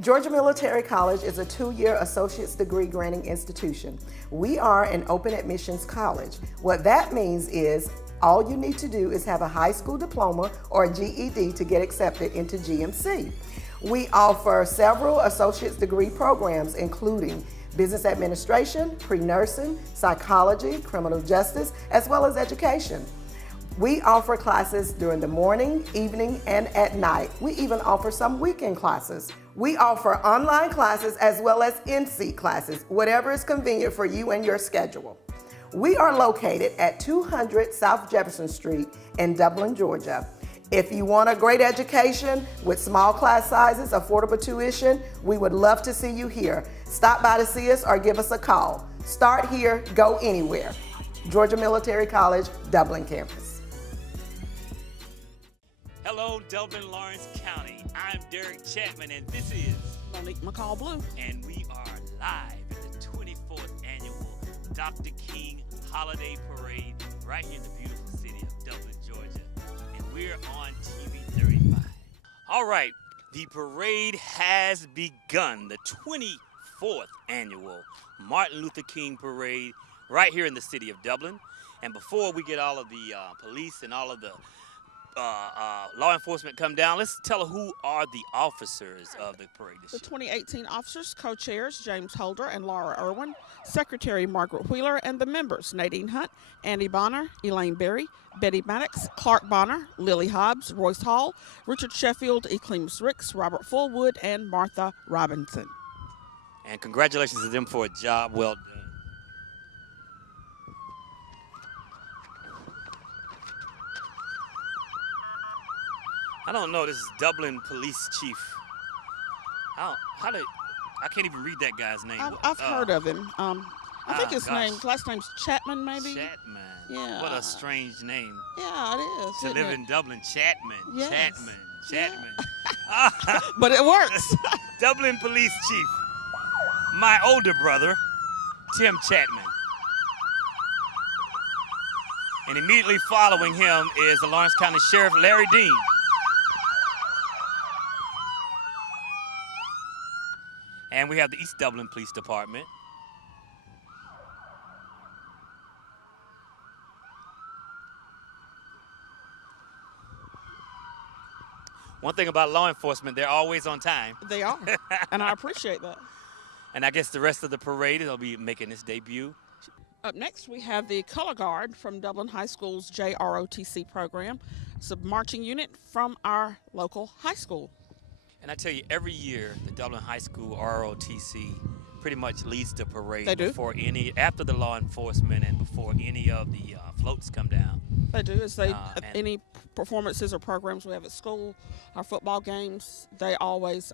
Georgia Military College is a 2-year associate's degree granting institution. We are an open admissions college. What that means is all you need to do is have a high school diploma or a GED to get accepted into GMC. We offer several associate's degree programs, including business administration, pre-nursing, psychology, criminal justice, as well as education. We offer classes during the morning, evening, and at night. We even offer some weekend classes. We offer online classes as well as in-seat classes, whatever is convenient for you and your schedule. We are located at 200 South Jefferson Street in Dublin, Georgia. If you want a great education with small class sizes, affordable tuition, we would love to see you here. Stop by to see us or give us a call. Start here, go anywhere. Georgia Military College, Dublin campus. Hello, Dublin, Lawrence County. I'm Derek Chapman, and this is Monique McCall Blue. And we are live at the 24th annual Dr. King Holiday Parade right here in the beautiful city of Dublin, Georgia. And we're on TV 35. All right, the parade has begun, the 24th annual Martin Luther King Parade right here in the city of Dublin. And before we get all of the police and all of the law enforcement come down, let's tell who are the officers of the parade this year. The 2018 officers, co-chairs James Holder and Laura Irwin, Secretary Margaret Wheeler, and the members Nadine Hunt, Andy Bonner, Elaine Berry, Betty Maddox, Clark Bonner, Lily Hobbs, Royce Hall, Richard Sheffield, Eclemus Ricks, Robert Fullwood, and Martha Robinson. And congratulations to them for a job well done. I don't know. This is Dublin Police Chief. I can't even read that guy's name. I've heard of him. I think his last name's Chapman, maybe. Chapman. Yeah. What a strange name. Yeah, it is. To live in Dublin, Chapman. Yes. Chapman. Yeah. But it works. Dublin Police Chief. My older brother, Tim Chapman. And immediately following him is the Lawrence County Sheriff, Larry Dean. And we have the East Dublin Police Department. One thing about law enforcement, they're always on time. They are, and I appreciate that. And I guess the rest of the parade will be making its debut. Up next, we have the Color Guard from Dublin High School's JROTC program. It's a marching unit from our local high school. And I tell you, every year, the Dublin High School ROTC pretty much leads the parade. They do. After the law enforcement and before any of the floats come down. They do. Any performances or programs we have at school, our football games, they always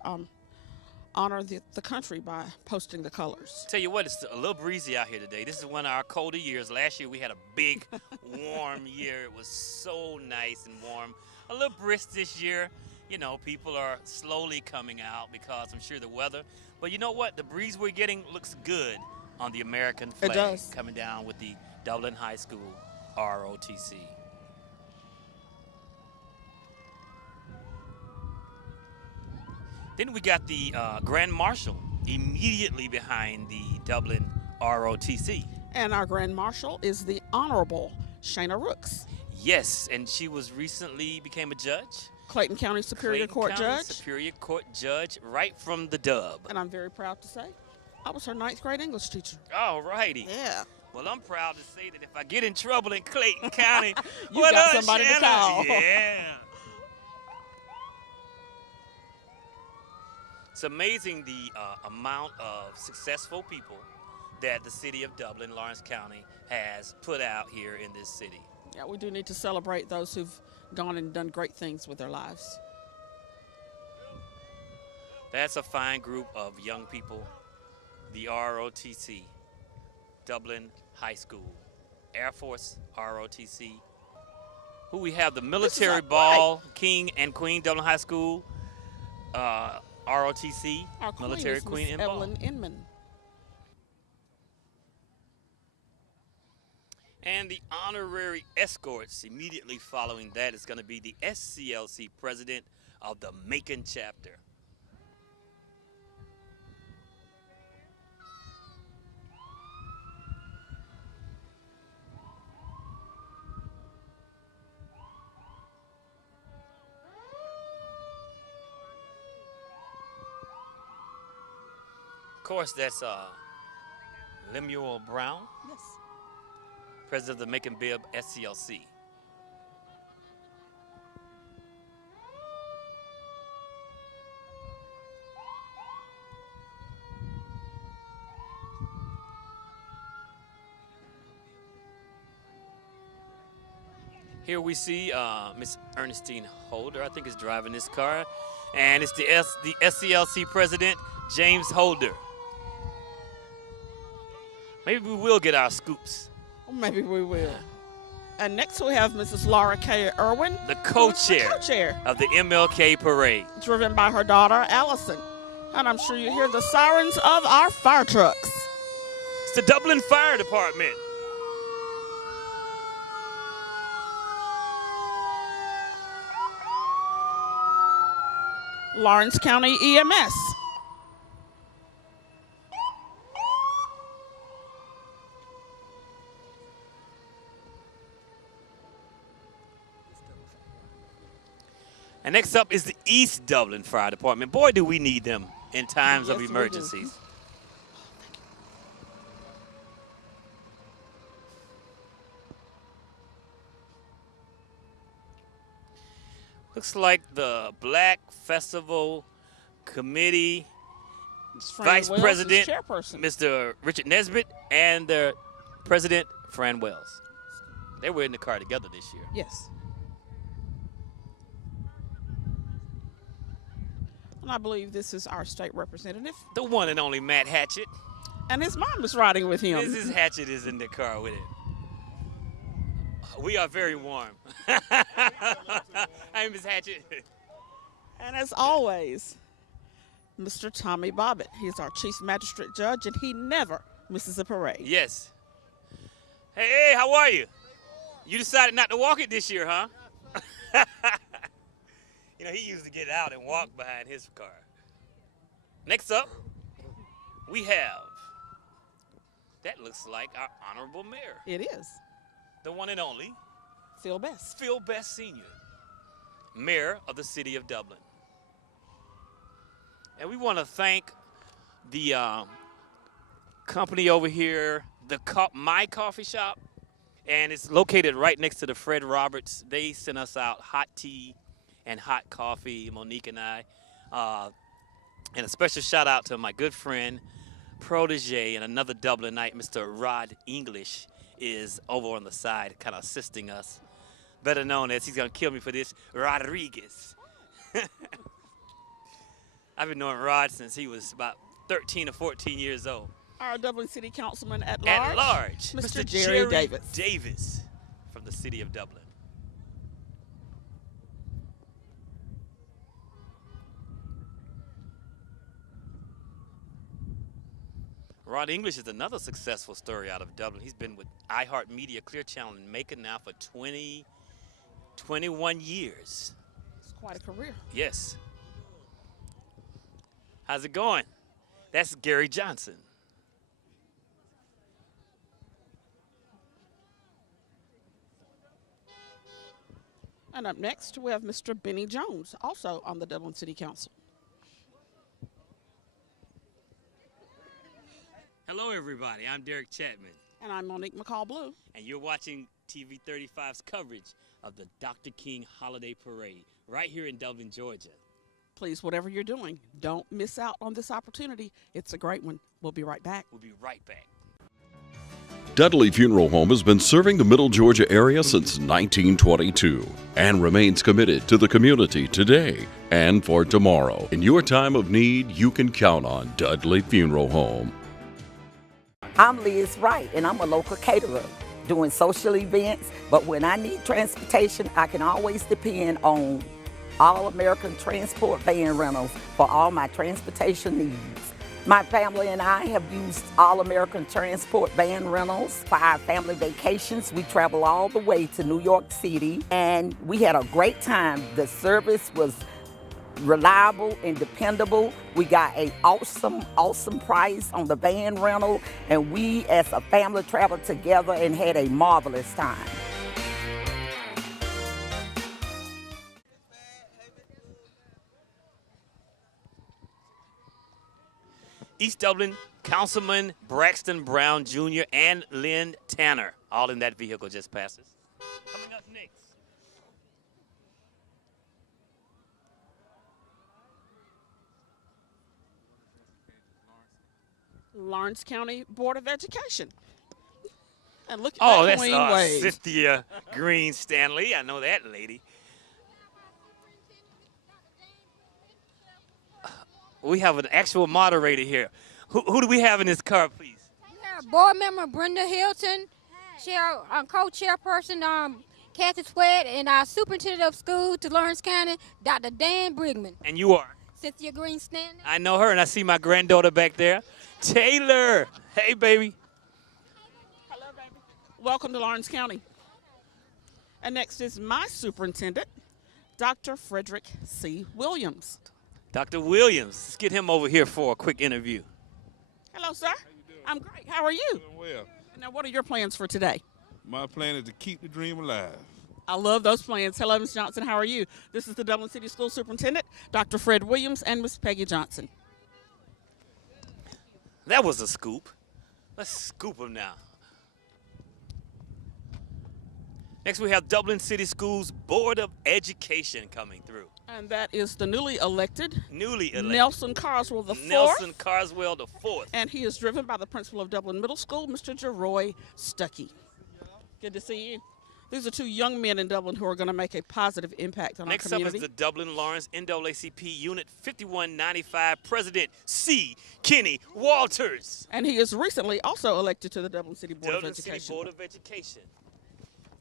honor the country by posting the colors. Tell you what, it's a little breezy out here today. This is one of our colder years. Last year we had a big, warm year. It was so nice and warm. A little brisk this year. You know, people are slowly coming out because I'm sure the weather. But you know what? The breeze we're getting looks good on the American flag. It does. Coming down with the Dublin High School ROTC. Then we got the Grand Marshal immediately behind the Dublin ROTC. And our Grand Marshal is the Honorable Shana Rooks. Yes, and she was recently became a judge. Clayton County Superior Court Judge. Superior Court Judge, right from the dub. And I'm very proud to say I was her 9th grade English teacher. All righty. Yeah. Well, I'm proud to say that if I get in trouble in Clayton County, you got somebody Shanna? to call. Yeah. It's amazing the amount of successful people that the city of Dublin, Lawrence County, has put out here in this city. Yeah, we do need to celebrate those who've gone and done great things with their lives. That's a fine group of young people. The ROTC, Dublin High School, Air Force ROTC. Who we have, the Military Ball, right. King and Queen, Dublin High School, ROTC, our Military Queen Miss and Ball. Evelyn Inman. And the honorary escorts immediately following that is going to be the SCLC president of the Macon chapter. course, that's Lemuel Brown, Yes. president of the Macon Bibb SCLC. Here we see Miss Ernestine Holder, I think, is driving this car, and it's the SCLC president, James Holder. Maybe we will get our scoops. Well, maybe we will. And next we have Mrs. Laura K. Irwin, The who is the co-chair co-chair, of the MLK parade. driven by her daughter, Allison. And I'm sure you hear the sirens of our fire trucks. It's the Dublin Fire Department. Lawrence County EMS. And next up is the East Dublin Fire Department. Boy, do we need them in times of Yes, we do. emergencies. Looks like the Black Festival Committee Fran Vice Wells is President, chairperson. Mr. Richard Nesbitt, and the President, Fran Wells. They were in the car together this year. Yes. And I believe this is our state representative. The one and only Matt Hatchett. And his mom is riding with him. Mrs. Hatchett is in the car with him. We are very warm. Hi, Miss Hatchett. And as always, Mr. Tommy Bobbitt. He's our chief magistrate judge, and he never misses a parade. Yes. Hey, how are you? You decided not to walk it this year, huh? You know, he used to get out and walk behind his car. Next up, we have, that looks like our honorable mayor, It is. the one and only Phil Best. Phil Best Sr., mayor of the city of Dublin. And we want to thank the company over here, My Coffee Shop, and it's located right next to the Fred Roberts. They sent us out hot tea and hot coffee, Monique and I. And a special shout out to my good friend, protege, and another Dublinite, Mr. Rod English, is over on the side kind of assisting us. Better known as, he's going to kill me for this, Rodriguez. I've been knowing Rod since he was about 13 or 14 years old. Our Dublin City Councilman at large. At large, Mr. Jerry Davis. Davis from the city of Dublin. Rod English is another successful story out of Dublin. He's been with iHeartMedia Clear Channel in Macon now for 21 years. It's quite a career. Yes. How's it going? That's Gary Johnson. And up next, we have Mr. Benny Jones, also on the Dublin City Council. Hello, everybody. I'm Derek Chapman, And I'm Monique McCall Blue. and you're watching TV 35's coverage of the Dr. King Holiday Parade right here in Dublin, Georgia. Please, whatever you're doing, don't miss out on this opportunity. It's a great one. We'll be right back. We'll be right back. Dudley Funeral Home has been serving the Middle Georgia area since 1922 and remains committed to the community today and for tomorrow. In your time of need, you can count on Dudley Funeral Home. I'm Liz Wright, and I'm a local caterer doing social events, but when I need transportation, I can always depend on All American Transport Van Rentals for all my transportation needs. My family and I have used All American Transport Van Rentals for our family vacations. We travel all the way to New York City, and we had a great time. The service was reliable and dependable. We got an awesome price on the van rental, and we as a family traveled together and had a marvelous time. East Dublin Councilman Braxton Brown Jr. and Lynn Tanner, all in that vehicle just passed us. Coming up next. Lawrence County Board of Education. And look at Oh, that that's queen wave. Cynthia Green Stanley. I know that lady. We have an actual moderator here. Who do we have in this car, please? We have board member Brenda Hilton, co-chairperson Kathy Sweat, and our superintendent of school to Lawrence County, Dr. Dan Brigman. And you are? Cynthia Green Stanley. I know her, and I see my granddaughter back there. Taylor. Hey, baby. Hello, baby. Welcome to Lawrence County. And next is my superintendent, Dr. Frederick C. Williams. Dr. Williams. Let's get him over here for a quick interview. Hello, sir. I'm great. How are you? Doing well. Now, what are your plans for today? My plan is to keep the dream alive. I love those plans. Hello, Ms. Johnson. How are you? This is the Dublin City School Superintendent, Dr. Fred Williams, and Ms. Peggy Johnson. That was a scoop. Let's scoop him now. Next, we have Dublin City Schools Board of Education coming through. And that is the newly elected Nelson Carswell IV. Nelson Carswell IV. And he is driven by the principal of Dublin Middle School, Mr. Jeroy Stuckey. Good to see you. These are two young men in Dublin who are going to make a positive impact on Next our community. up is the Dublin Lawrence NAACP Unit 5195 President C. Kenny Walters. And he is recently also elected to the Dublin City Board of Education. Dublin City Board of Education.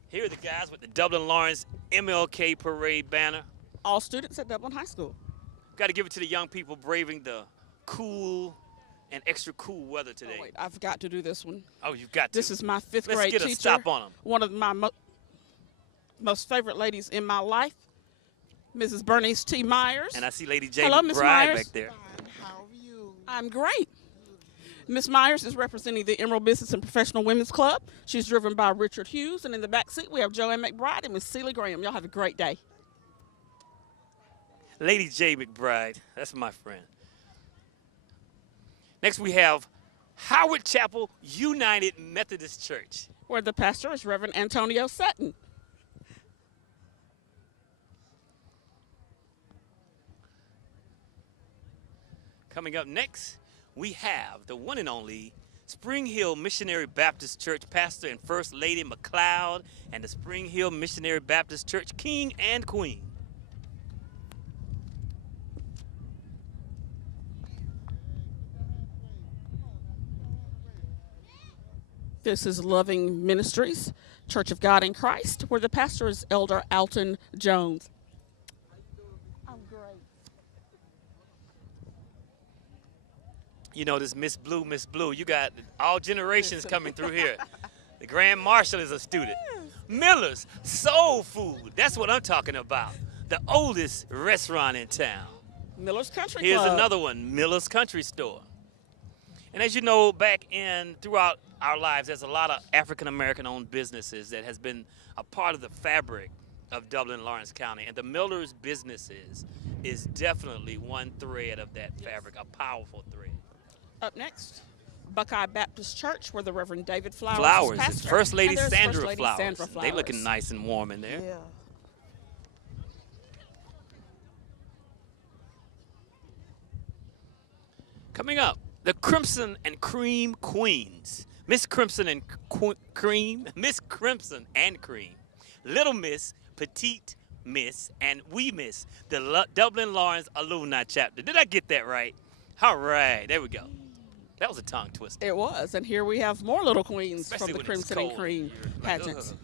Here are the guys with the Dublin Lawrence MLK Parade banner. All students at Dublin High School. Got to give it to the young people braving the cool and extra cool weather today. Oh, wait, I've got to do this one. Oh, you've got to. This is my fifth Let's grade get a teacher. stop on 'em. One of my most favorite ladies in my life, Mrs. Bernice T. Myers. And I see Lady J. Hello, Miss Bride Myers. back there. How are you? I'm great. Miss Myers is representing the Emerald Business and Professional Women's Club. She's driven by Richard Hughes, and in the back seat we have Joanne McBride and Miss Celia Graham. Y'all have a great day. Lady J. McBride. That's my friend. Next we have Howard Chapel United Methodist Church. Where the pastor is Reverend Antonio Sutton. Coming up next, we have the one and only Spring Hill Missionary Baptist Church Pastor and First Lady McLeod and the Spring Hill Missionary Baptist Church King and Queen. This is Loving Ministries, Church of God in Christ, where the pastor is Elder Alton Jones. I'm great. You know, this Miss Blue, you got all generations coming through here. The Grand Marshal is a student. Miller's Soul Food, that's what I'm talking about. The oldest restaurant in town. Miller's Country Here's Club. another one, Miller's Country Store. And as you know, throughout our lives, there's a lot of African-American owned businesses that has been a part of the fabric of Dublin, Lawrence County. And the Miller's businesses is definitely one thread of that fabric, a powerful thread. Up next, Buckeye Baptist Church, where the Reverend David Flowers Flowers, is pastor. it's First Lady And there's Sandra First Lady Flowers. Sandra They looking nice and warm in there. Yeah. Coming up, the Crimson and Cream Queens. Miss Crimson and Cream, Miss Crimson and Cream, Little Miss, Petite Miss, and Wee Miss, the Dublin Lawrence Alumni Chapter. Did I get that right? All right, there we go. That was a tongue twister. It was, and here we have more little queens Especially from the when it's Crimson and cold. Cream You're like, pageants. ugh.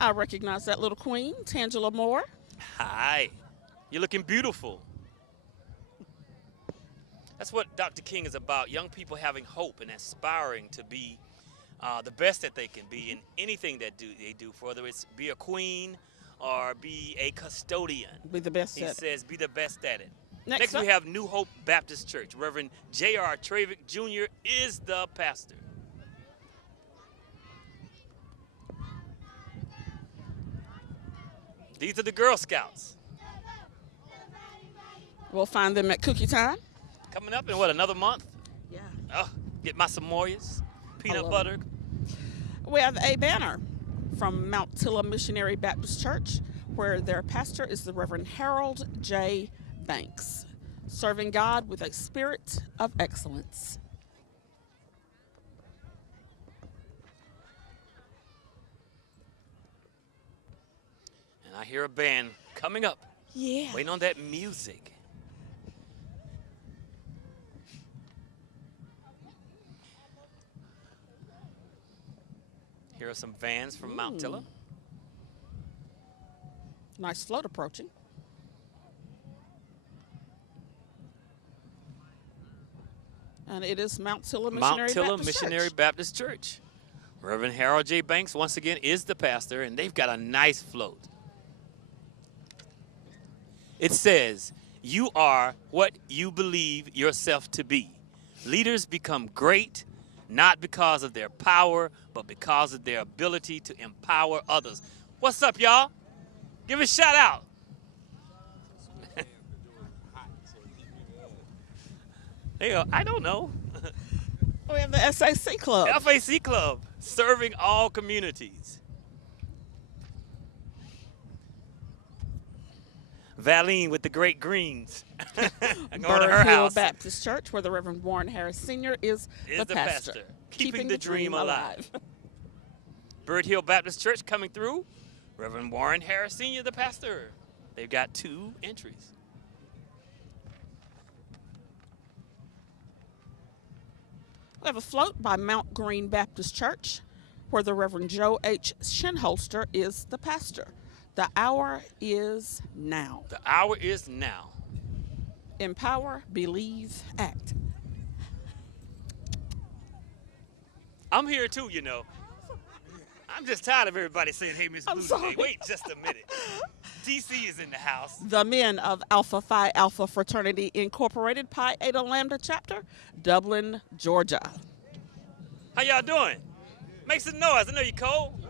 I recognize that little queen, Tangela Moore. Hi, you're looking beautiful. That's what Dr. King is about, young people having hope and aspiring to be the best that they can be in anything that they do, whether it's be a queen or be a custodian. Be the best He at it. says be the best at it. Next Next up- we have New Hope Baptist Church. Reverend J.R. Travick Jr. is the pastor. These are the Girl Scouts. We'll find them at cookie time. Coming up in what, another month? Yeah. Oh, get my Samoyeds, peanut love butter. We have a banner from Mount Tilla Missionary Baptist Church, where their pastor is the Reverend Harold J. Banks, serving God with a spirit of excellence. And I hear a band coming up. Yeah. Waiting on that music. Here are some vans from Mount Tilla. Nice float approaching. And it is Mount Tilla Missionary Baptist Church. Reverend Harold J. Banks, once again, is the pastor, and they've got a nice float. It says, "You are what you believe yourself to be. Leaders become great, not because of their power, but because of their ability to empower others." What's up, y'all? Give a shout out. There you go. I don't know. We have the SAC Club. FAC Club, serving all communities. Valine with the great greens. I'm going to her Bird Hill house. Baptist Church, where the Reverend Warren Harris Sr. is the pastor. Keeping the dream alive. Bird Hill Baptist Church coming through. Reverend Warren Harris Sr., the pastor. They've got 2 entries. We have a float by Mount Green Baptist Church, where the Reverend Joe H. Shinholster is the pastor. The hour is now. The hour is now. Empower, believe, act. I'm here too, you know. I'm just tired of everybody saying, "Hey, Miss Blue today." Wait just a minute. DC is in the house. The men of Alpha Phi Alpha Fraternity Incorporated, Pi Eta Lambda Chapter, Dublin, Georgia. How y'all doing? Make some noise. I know you cold.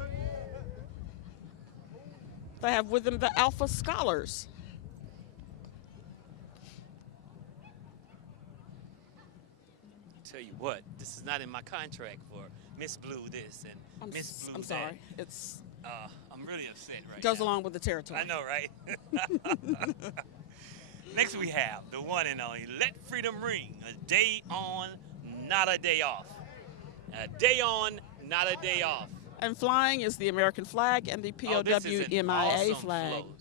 They have with them the Alpha Scholars. Tell you what, this is not in my contract for Miss Blue this and Miss Blue I'm that. sorry. It's I'm really upset right goes now. along with the territory. I know, right? Next we have the one and only Let Freedom Ring. A day on, not a day off. A day on, not a day off. And flying is the American flag and the This is an POWMIA awesome flag. float.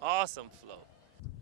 Awesome float.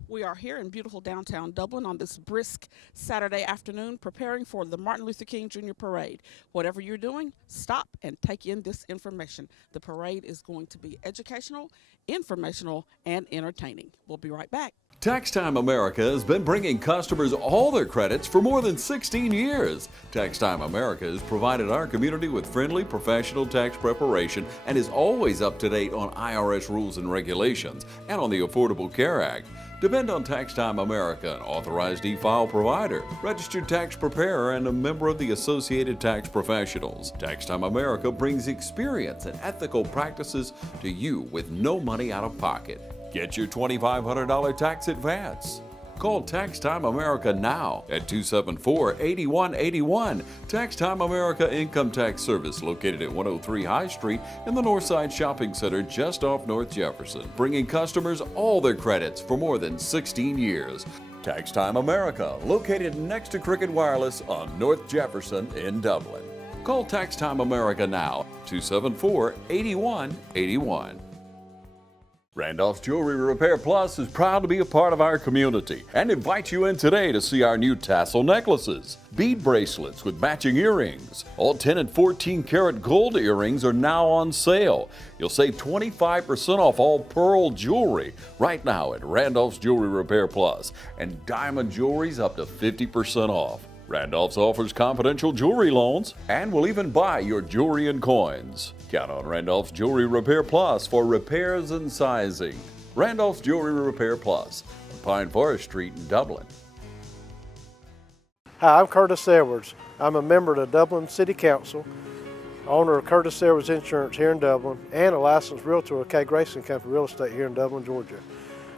We are here in beautiful downtown Dublin on this brisk Saturday afternoon preparing for the Martin Luther King Jr. Parade. Whatever you're doing, stop and take in this information. The parade is going to be educational, informational, and entertaining. We'll be right back. Tax Time America has been bringing customers all their credits for more than 16 years. Tax Time America has provided our community with friendly, professional tax preparation and is always up to date on IRS rules and regulations and on the Affordable Care Act. Depend on Tax Time America, an authorized e-file provider, registered tax preparer, and a member of the Associated Tax Professionals. Tax Time America brings experience and ethical practices to you with no money out of pocket. Get your $2,500 tax advance. Call Tax Time America now at 274-8181. Tax Time America Income Tax Service, located at 103 High Street in the Northside Shopping Center just off North Jefferson, bringing customers all their credits for more than 16 years. Tax Time America, located next to Cricket Wireless on North Jefferson in Dublin. Call Tax Time America now, 274-8181. Randolph's Jewelry Repair Plus is proud to be a part of our community and invites you in today to see our new tassel necklaces, bead bracelets with matching earrings. All 10 and 14 karat gold earrings are now on sale. You'll save 25% off all pearl jewelry right now at Randolph's Jewelry Repair Plus, and diamond jewelry's up to 50% off. Randolph's offers confidential jewelry loans and will even buy your jewelry and coins. Count on Randolph's Jewelry Repair Plus for repairs and sizing. Randolph's Jewelry Repair Plus on Pine Forest Street in Dublin. Hi, I'm Curtis Edwards. I'm a member of the Dublin City Council, owner of Curtis Edwards Insurance here in Dublin, and a licensed realtor of K. Grayson Company Real Estate here in Dublin, Georgia.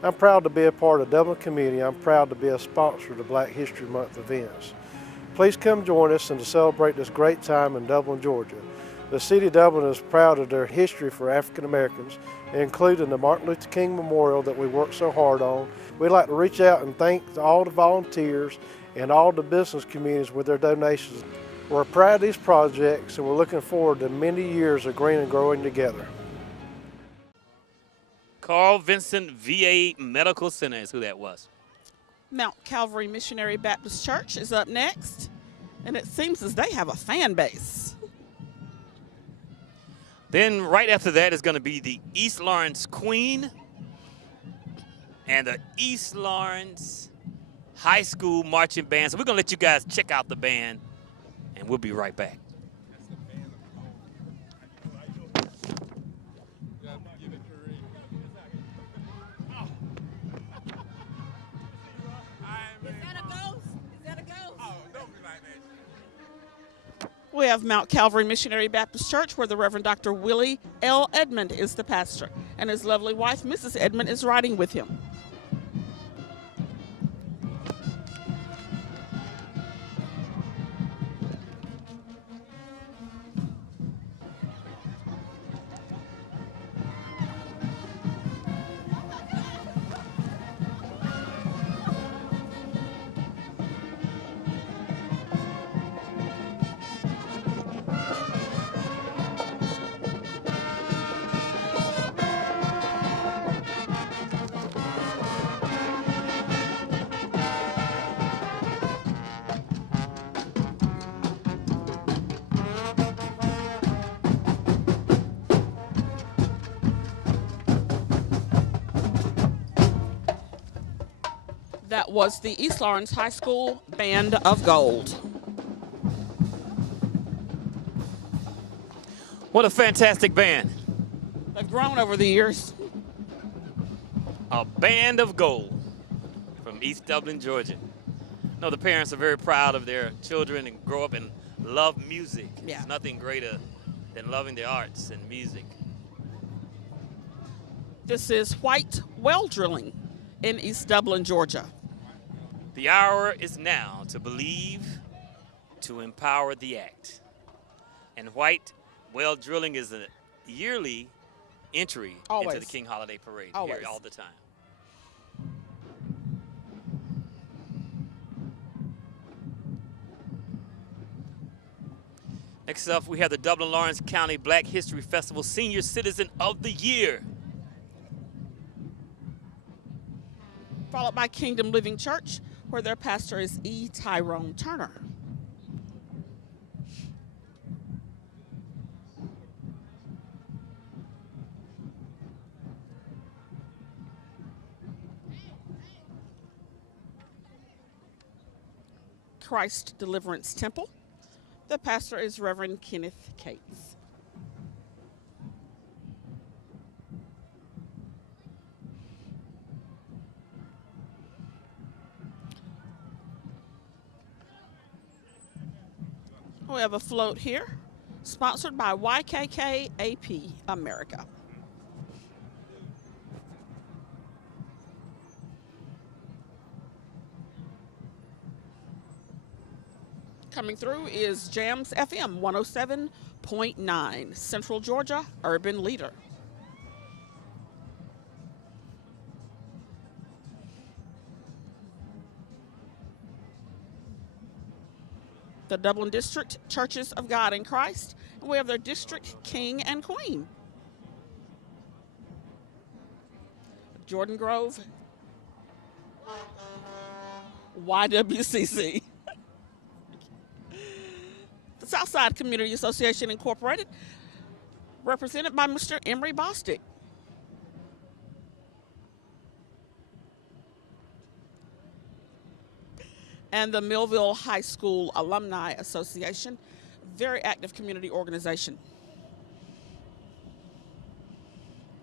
I'm proud to be a part of the Dublin community. I'm proud to be a sponsor of the Black History Month events. Please come join us and to celebrate this great time in Dublin, Georgia. The City of Dublin is proud of their history for African Americans, including the Martin Luther King Memorial that we worked so hard on. We'd like to reach out and thank all the volunteers and all the business communities with their donations. We're proud of these projects and we're looking forward to many years of green and growing together. Carl Vincent VA Medical Center is who that was. Mount Calvary Missionary Baptist Church is up next, and it seems as they have a fan base. Then right after that is going to be the East Lawrence Queen and the East Lawrence High School Marching Band. So we're going to let you guys check out the band, and we'll be right back. We have Mount Calvary Missionary Baptist Church, where the Reverend Dr. Willie L. Edmond is the pastor, and his lovely wife, Mrs. Edmond, is riding with him. That was the East Lawrence High School Band of Gold. What a fantastic band. They've grown over the years. A band of gold from East Dublin, Georgia. No, the parents are very proud of their children and grow up and love music. Yeah. There's nothing greater than loving the arts and music. This is White Well Drilling in East Dublin, Georgia. The hour is now to believe, to empower the act. And White Well Drilling is a yearly entry Always. into the King Holiday Parade. Always. Here all the time. Next up, we have the Dublin Lawrence County Black History Festival Senior Citizen of the Year. Followed by Kingdom Living Church, where their pastor is E. Tyrone Turner. Christ Deliverance Temple. The pastor is Reverend Kenneth Cates. We have a float here, sponsored by YKK AP America. Coming through is Jams FM 107.9, Central Georgia Urban Leader. The Dublin District Churches of God in Christ, and we have their district king and queen. Jordan Grove, YWCC. The Southside Community Association Incorporated, represented by Mr. Emery Bostic. And the Millville High School Alumni Association, very active community organization.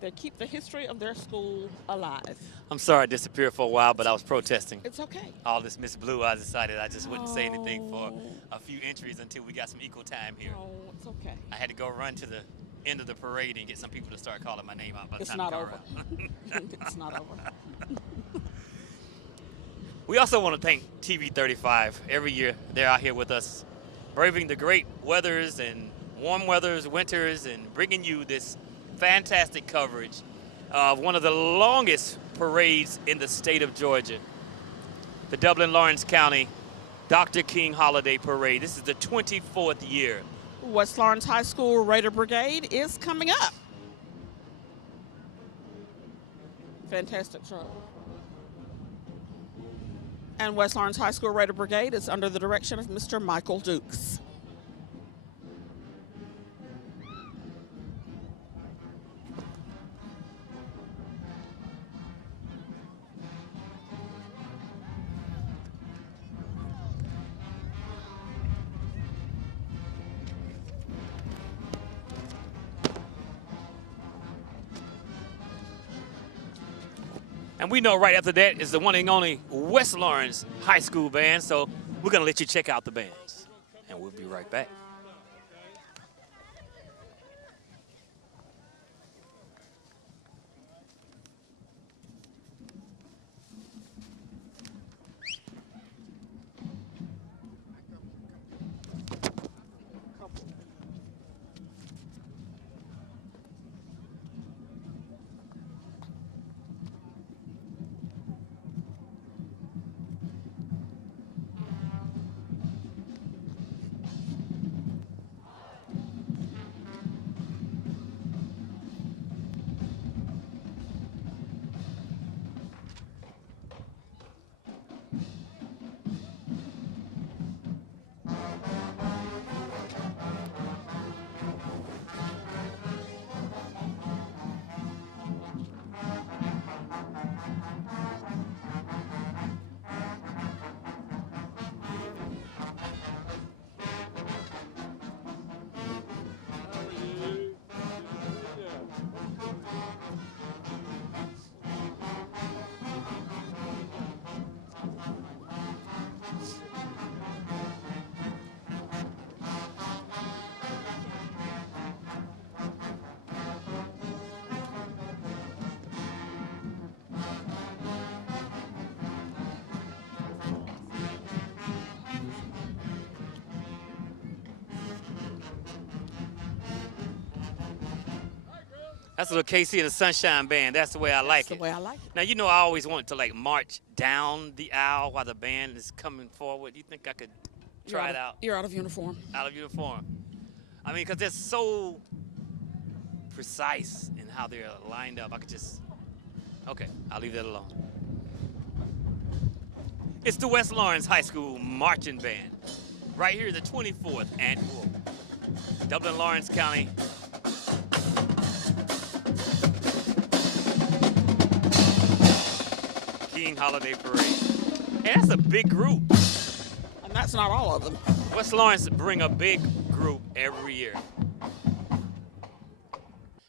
They keep the history of their school alive. I'm sorry I disappeared for a while, but I was protesting. It's okay. All this Miss Blue, I decided I just wouldn't say anything for a few entries until we got some equal time here. Oh, it's okay. I had to go run to the end of the parade and get some people to start calling my name out by the It's time not I over. It's not over. We also want to thank TV 35. Every year they're out here with us, braving the great weathers and warm weathers, winters, and bringing you this fantastic coverage of one of the longest parades in the state of Georgia, the Dublin-Lawrence County Dr. King Holiday Parade. This is the 24th year. West Lawrence High School Raider Brigade is coming up. Fantastic show. And West Lawrence High School Raider Brigade is under the direction of Mr. Michael Dukes. And we know right after that is the one and only West Lawrence High School Band, so we're going to let you check out the bands. And we'll be right back. That's a little KC and the Sunshine Band. That's the way I like it. That's the way I like it. Now, you know I always wanted to, like, march down the aisle while the band is coming forward. You think I could try it out? You're out of uniform. Out of uniform. I mean, because they're so precise in how they're lined up. I could just, okay, I'll leave that alone. It's the West Lawrence High School Marching Band. Right here, the 24th annual Dublin-Lawrence County King Holiday Parade. Hey, that's a big group. And that's not all of them. West Lawrence bring a big group every year.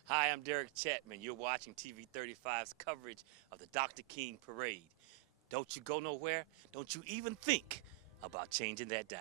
Hi, I'm Derek Chapman. You're watching TV 35's coverage of the Dr. King Parade. Don't you go nowhere. Don't you even think about changing that dial.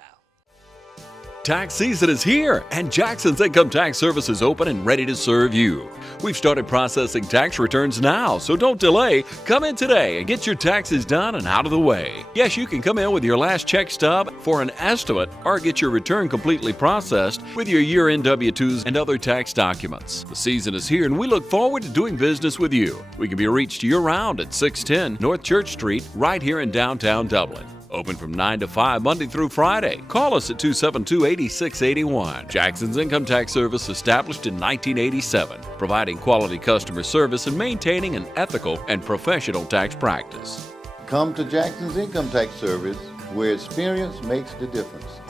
Tax season is here, and Jackson's Income Tax Service is open and ready to serve you. We've started processing tax returns now, so don't delay. Come in today and get your taxes done and out of the way. Yes, you can come in with your last check stub for an estimate or get your return completely processed with your year-end W-2s and other tax documents. The season is here, and we look forward to doing business with you. We can be reached year-round at 610 North Church Street, right here in downtown Dublin. Open from 9 to 5 Monday through Friday. Call us at 272-8681. Jackson's Income Tax Service, established in 1987, providing quality customer service and maintaining an ethical and professional tax practice. Come to Jackson's Income Tax Service, where experience makes the difference.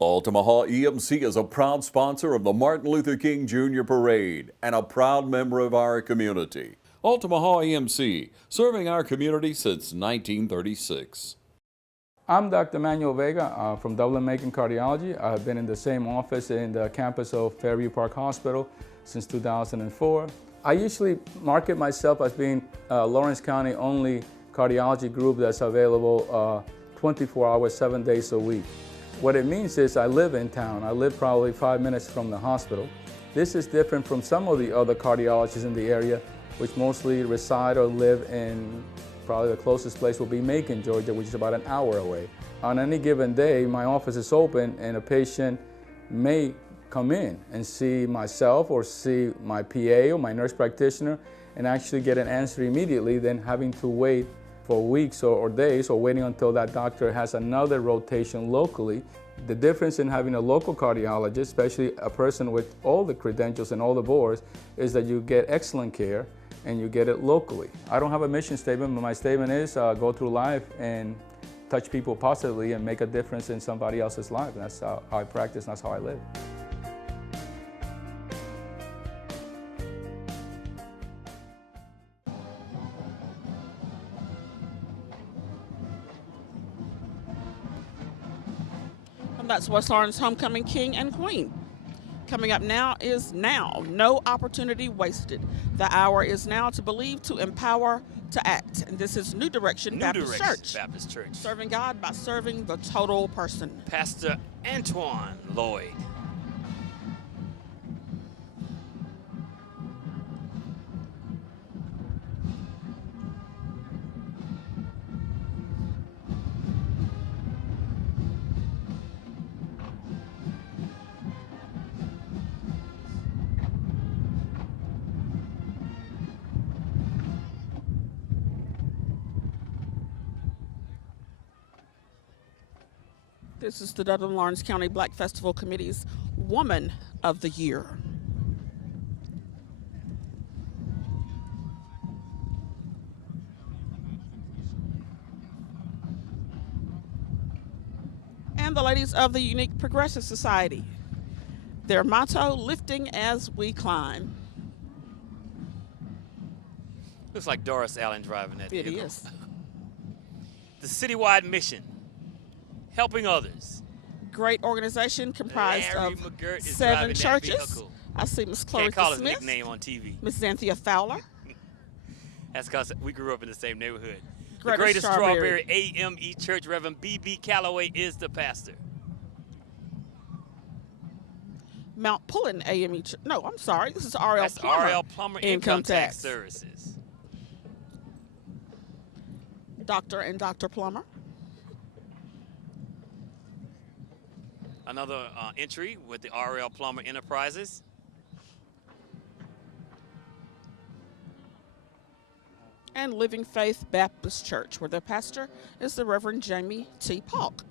Altamaha EMC is a proud sponsor of the Martin Luther King Jr. Parade and a proud member of our community. Altamaha EMC, serving our community since 1936. I'm Dr. Manuel Vega from Dublin-Macon Cardiology. I've been in the same office in the campus of Fairview Park Hospital since 2004. I usually market myself as being Lawrence County only cardiology group that's available 24 hours, 7 days a week. What it means is I live in town. I live probably 5 minutes from the hospital. This is different from some of the other cardiologists in the area, which mostly reside or live in Probably the closest place will be Macon, Georgia, which is about an hour away. On any given day, my office is open and a patient may come in and see myself or see my PA or my nurse practitioner and actually get an answer immediately than having to wait for weeks or days or waiting until that doctor has another rotation locally. The difference in having a local cardiologist, especially a person with all the credentials and all the boards, is that you get excellent care and you get it locally. I don't have a mission statement, but my statement is go through life and touch people positively and make a difference in somebody else's life. And that's how I practice, and that's how I live. And that's West Lawrence Homecoming King and Queen. Coming up now is Now. No opportunity wasted. The hour is now to believe, to empower, to act. And this is New Direction Baptist Church. Baptist Church. Serving God by serving the total person. Pastor Antoine Lloyd. This is the Dublin-Lawrence County Black Festival Committee's Woman of the Year. And the ladies of the Unique Progressive Society. Their motto, lifting as we climb. Looks like Doris Allen driving that It vehicle. is. The citywide mission, helping others. Great organization comprised Larry of McGirt is 7 driving that churches. vehicle. I see Miss Can't call Clarissa his Smith, nickname on TV. Miss Xanthia Fowler, That's because we grew up in the same neighborhood. Greta the greatest Strawberry. AME Church, Reverend B.B. Calloway is the pastor. Mount Pullen AME. No, I'm sorry. This is R.L. That's Plummer. R.L. Plummer Income Tax Services. Dr. and Dr. Plummer. Another entry with the R.L. Plummer Enterprises. And Living Faith Baptist Church, where their pastor is the Reverend Jamie T. Polk.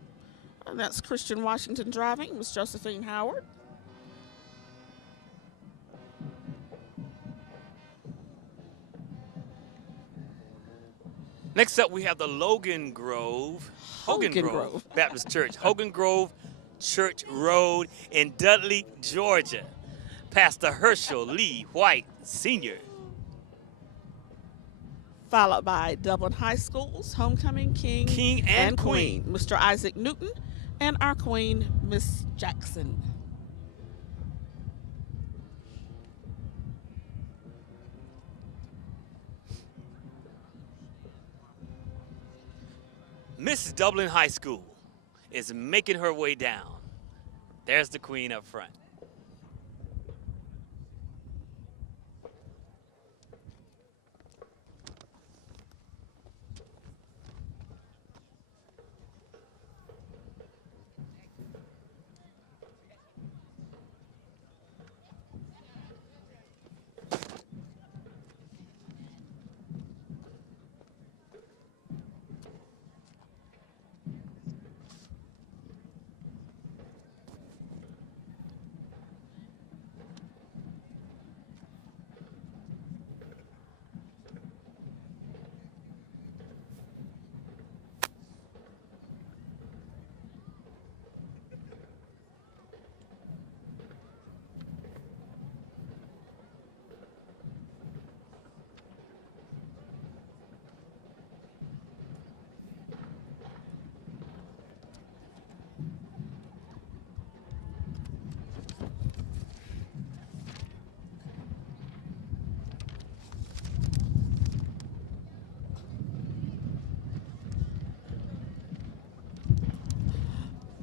And that's Christian Washington driving, Miss Josephine Howard. Next up, we have the Hogan Grove Baptist Church. Hogan Grove Church Road in Dudley, Georgia. Pastor Herschel Lee White, Sr. Followed by Dublin High School's Homecoming King and Queen, Mr. Isaac Newton, and our Queen, Miss Jackson. Miss Dublin High School is making her way down. There's the Queen up front.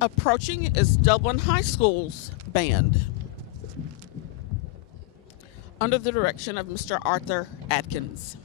Approaching is Dublin High School's band, under the direction of Mr. Arthur Atkins.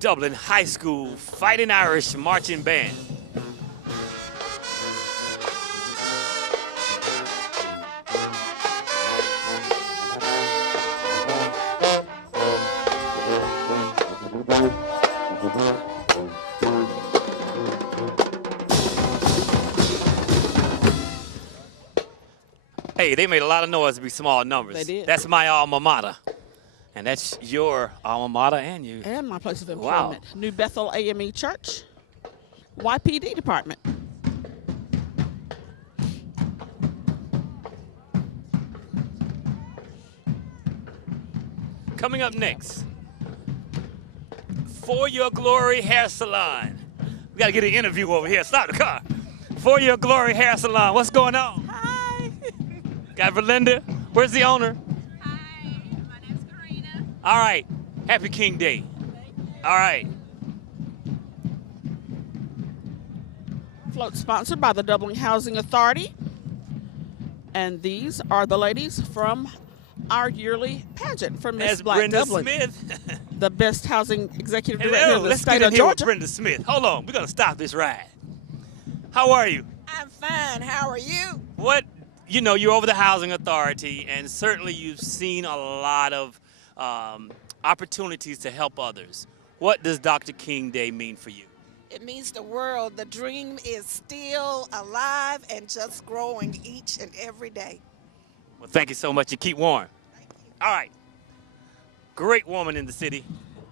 Dublin High School Fighting Irish Marching Band. Hey, they made a lot of noise to be small numbers. They did. That's my alma mater. And that's your alma mater and you. And my place of Wow. employment. New Bethel AME Church, YPD Department. Coming up next, For Your Glory Hair Salon. We gotta get an interview over here. Stop the car. For Your Glory Hair Salon. What's going on? Hi. Got Belinda. Where's the owner? Hi. My name's Karina. All right. Happy King Day. All right. Float sponsored by the Dublin Housing Authority. And these are the ladies from our yearly pageant for Miss That's Black Brenda Dublin, Smith. the best housing executive director Hello. in the Let's state get of in here with Georgia. Brenda Smith. Hold on. We're gonna stop this ride. How are you? I'm fine. How are you? What, you know, you're over the Housing Authority, and certainly you've seen a lot of opportunities to help others. What does Dr. King Day mean for you? It means the world. The dream is still alive and just growing each and every day. Well, thank you so much. You keep warm. All right. Great woman in the city.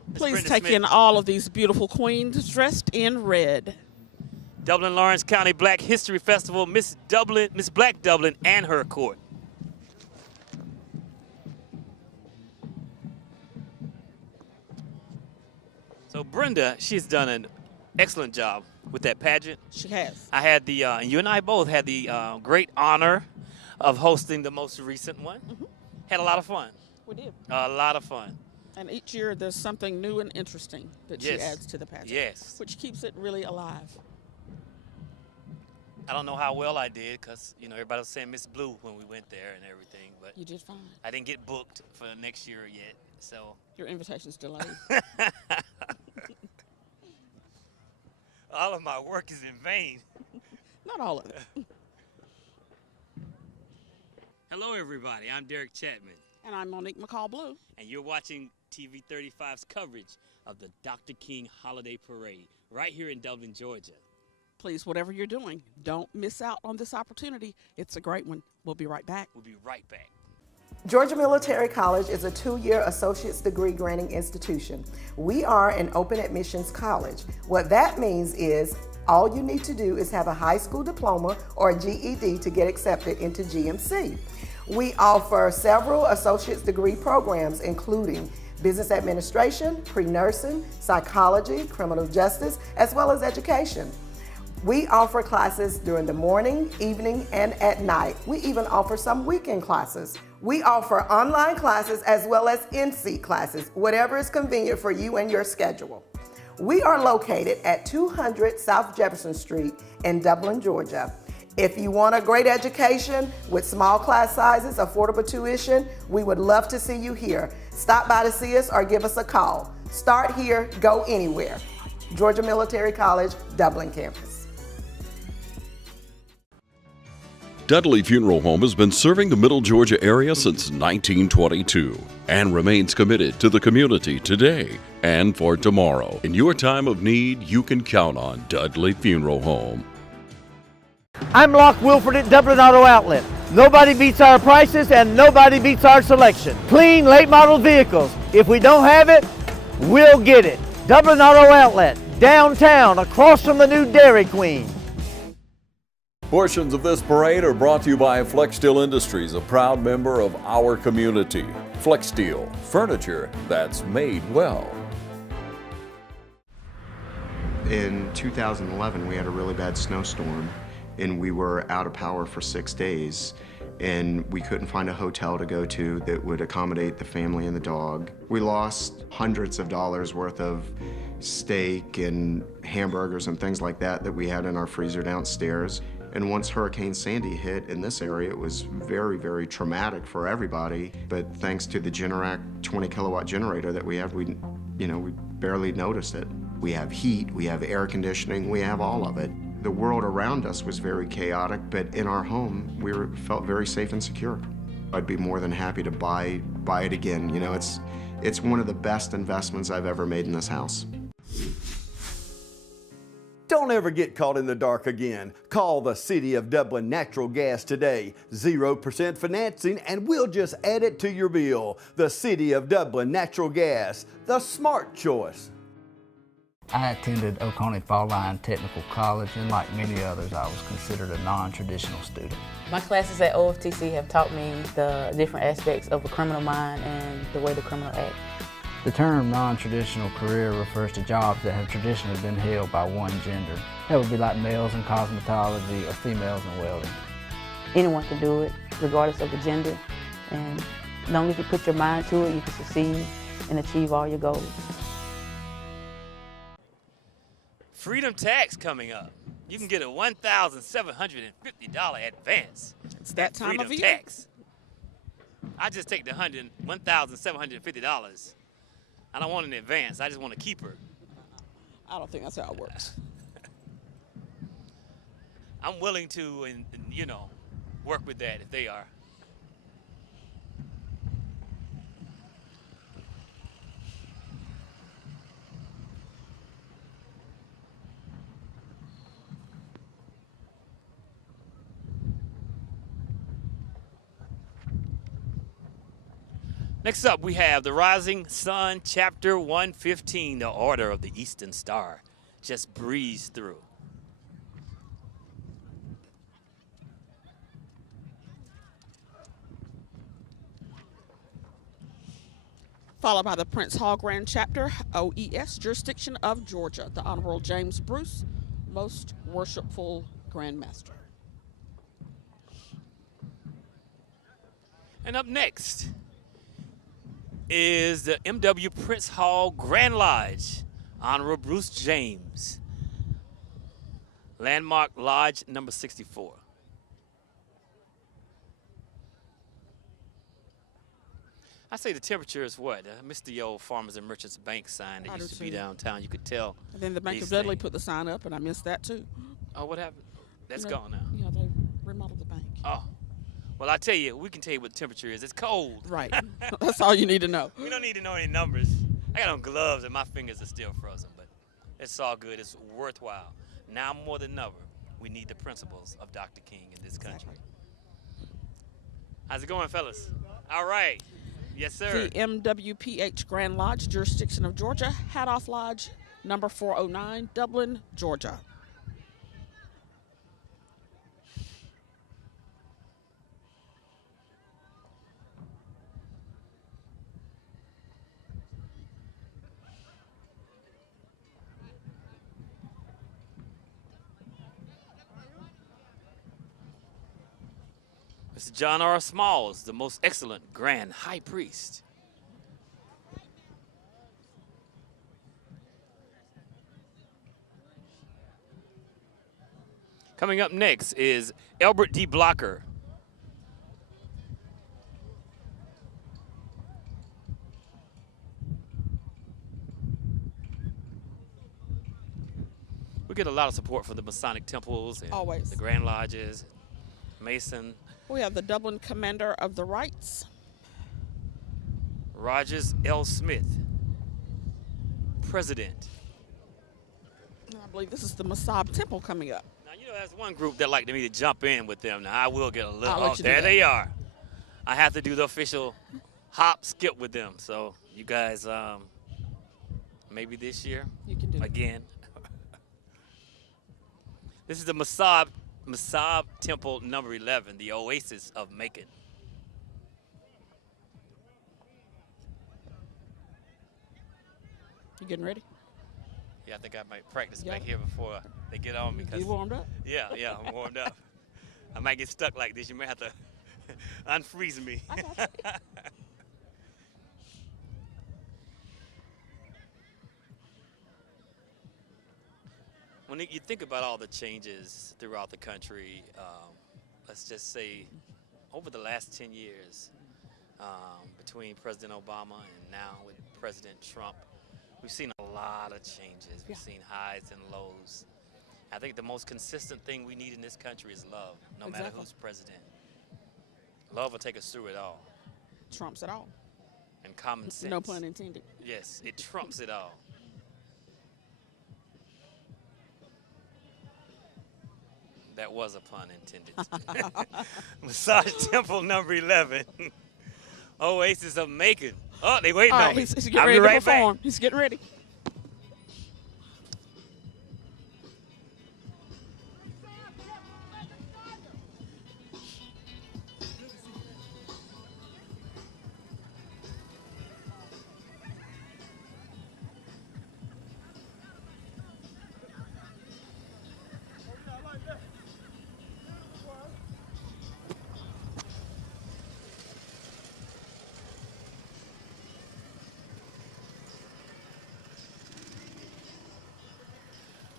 Miss Please Brenda take Smith. in all of these beautiful queens dressed in red. Dublin Lawrence County Black History Festival, Miss Black Dublin, and her court. So Brenda, she's done an excellent job with that pageant. She has. I had the, you and I both had the great honor of hosting the most recent one. Had a lot of fun. We did. A lot of fun. And each year there's something new and interesting that she Yes. adds to the pageant. Yes. Which keeps it really alive. I don't know how well I did because, you know, everybody was saying Miss Blue when we went there and everything, but You did fine. I didn't get booked for next year yet, so. Your invitation's delayed. All of my work is in vain. Not all of it. Hello, everybody. I'm Derek Chapman, And I'm Monique McCall Blue. and you're watching TV 35's coverage of the Dr. King Holiday Parade right here in Dublin, Georgia. Please, whatever you're doing, don't miss out on this opportunity. It's a great one. We'll be right back. We'll be right back. Georgia Military College is a 2-year associate's degree granting institution. We are an open admissions college. What that means is all you need to do is have a high school diploma or a GED to get accepted into GMC. We offer several associate's degree programs, including business administration, pre-nursing, psychology, criminal justice, as well as education. We offer classes during the morning, evening, and at night. We even offer some weekend classes. We offer online classes as well as in-seat classes, whatever is convenient for you and your schedule. We are located at 200 South Jefferson Street in Dublin, Georgia. If you want a great education with small class sizes, affordable tuition, we would love to see you here. Stop by to see us or give us a call. Start here, go anywhere. Georgia Military College, Dublin campus. Dudley Funeral Home has been serving the Middle Georgia area since 1922 and remains committed to the community today and for tomorrow. In your time of need, you can count on Dudley Funeral Home. I'm Locke Wilford at Dublin Auto Outlet. Nobody beats our prices and nobody beats our selection. Clean, late model vehicles. If we don't have it, we'll get it. Dublin Auto Outlet, downtown, across from the new Dairy Queen. Portions of this parade are brought to you by Flex Steel Industries, a proud member of our community. Flex Steel, furniture that's made well. In 2011, we had a really bad snowstorm and we were out of power for 6 days, and we couldn't find a hotel to go to that would accommodate the family and the dog. We lost hundreds of dollars worth of steak and hamburgers and things like that that we had in our freezer downstairs. And once Hurricane Sandy hit in this area, it was very, very traumatic for everybody. But thanks to the Generac 20 kilowatt generator that we have, we you know, we barely noticed it. We have heat, we have air conditioning, we have all of it. The world around us was very chaotic, but in our home, felt very safe and secure. I'd be more than happy to buy it again. You know, it's one of the best investments I've ever made in this house. Don't ever get caught in the dark again. Call the City of Dublin Natural Gas today. 0% financing and we'll just add it to your bill. The City of Dublin Natural Gas, the smart choice. I attended Oconee Fall Line Technical College, and like many others, I was considered a non-traditional student. My classes at OFTC have taught me the different aspects of a criminal mind and the way the criminal acts. The term non-traditional career refers to jobs that have traditionally been held by one gender. That would be like males in cosmetology or females in welding. Anyone can do it, regardless of the gender, and as long as you put your mind to it, you can succeed and achieve all your goals. Freedom tax coming up. You can get a $1,750 advance. It's that time Freedom of year. tax. I just take the $1,750. I don't want an advance. I just want to keep her. I don't think that's how it works. I'm willing to, and you know, work with that if they are. Next up, we have the Rising Sun, Chapter 115, the Order of the Eastern Star. Just breeze through. Followed by the Prince Hall Grand Chapter, OES, Jurisdiction of Georgia, the Honorable James Bruce, Most Worshipful Grand Master. And up next is the MW Prince Hall Grand Lodge, Honorable Bruce James, Landmark Lodge number 64. I say the temperature is what? I missed the old Farmers and Merchants Bank sign that used to be downtown. You could tell. And then the Bank of Dudley put the sign up, and I missed that too. Oh, what happened? That's gone now. Yeah, they remodeled the bank. Oh. Well, I tell you, we can tell you what the temperature is. It's cold. Right. That's all you need to know. We don't need to know any numbers. I got on gloves and my fingers are still frozen, but it's all good. It's worthwhile. Now more than ever, we need the principles of Dr. King in this country. How's it going, fellas? All right. Yes, sir. The MWPH Grand Lodge, Jurisdiction of Georgia, Hadoff Lodge, number 409, Dublin, Georgia. Mr. John R. Smalls, the most excellent Grand High Priest. Coming up next is Albert D. Blocker. We get a lot of support from the Masonic temples and Always. the Grand Lodges, Mason. We have the Dublin Commander of the Rights, Rogers L. Smith, President. I believe this is the Masab Temple coming up. Now, you know, there's one group that like me to jump in with them. Now, I will get a little, I'll let oh, you do there that. they are. I have to do the official hop, skip with them. So, you guys, maybe this year, you can do again. This is the Masab Temple number 11, the Oasis of Macon. You getting ready? Yeah, I think I might practice back here before they get on me. You warmed up? Yeah, I'm warmed up. I might get stuck like this. You may have to unfreeze me. I got you. When you think about all the changes throughout the country, let's just say over the last 10 years, between President Obama and now with President Trump, We've seen a lot of changes. We've seen highs and lows. I think the most consistent thing we need in this country is love, no matter who's president. Love will take us through it all. Trumps it all. And common sense. No pun intended. Yes, it trumps it all. That was a pun intended. Massage Temple number 11. Oasis of Macon. Oh, they waiting on me. He's getting ready to perform. He's getting ready.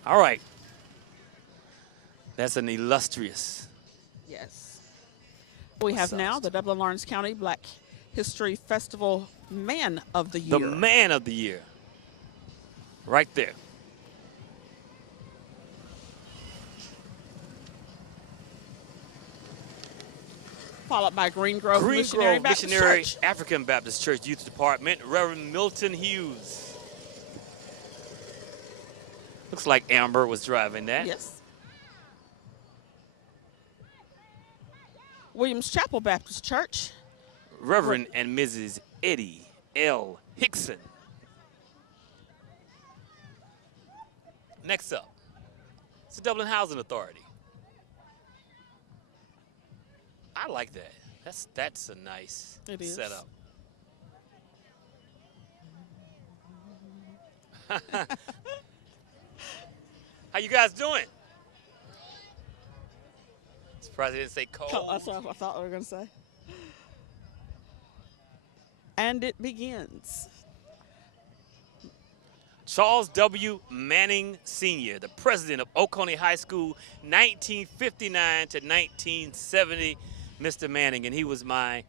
All right. That's an illustrious. Yes. We have now the Dublin-Lawrence County Black History Festival Man of the Year. The Man of the Year. Right there. Followed by Green Grove Missionary Baptist Church. African Baptist Church Youth Department, Reverend Milton Hughes. Looks like Amber was driving that. Yes. Williams Chapel Baptist Church. Reverend and Mrs. Eddie L. Hickson. Next up, it's the Dublin Housing Authority. I like that. That's a nice setup. How you guys doing? Surprised they didn't say cold. That's what I thought we were going to say. And it begins. Charles W. Manning Sr., the president of Oconee High School, 1959 to 1970. Mr. Manning, and he was my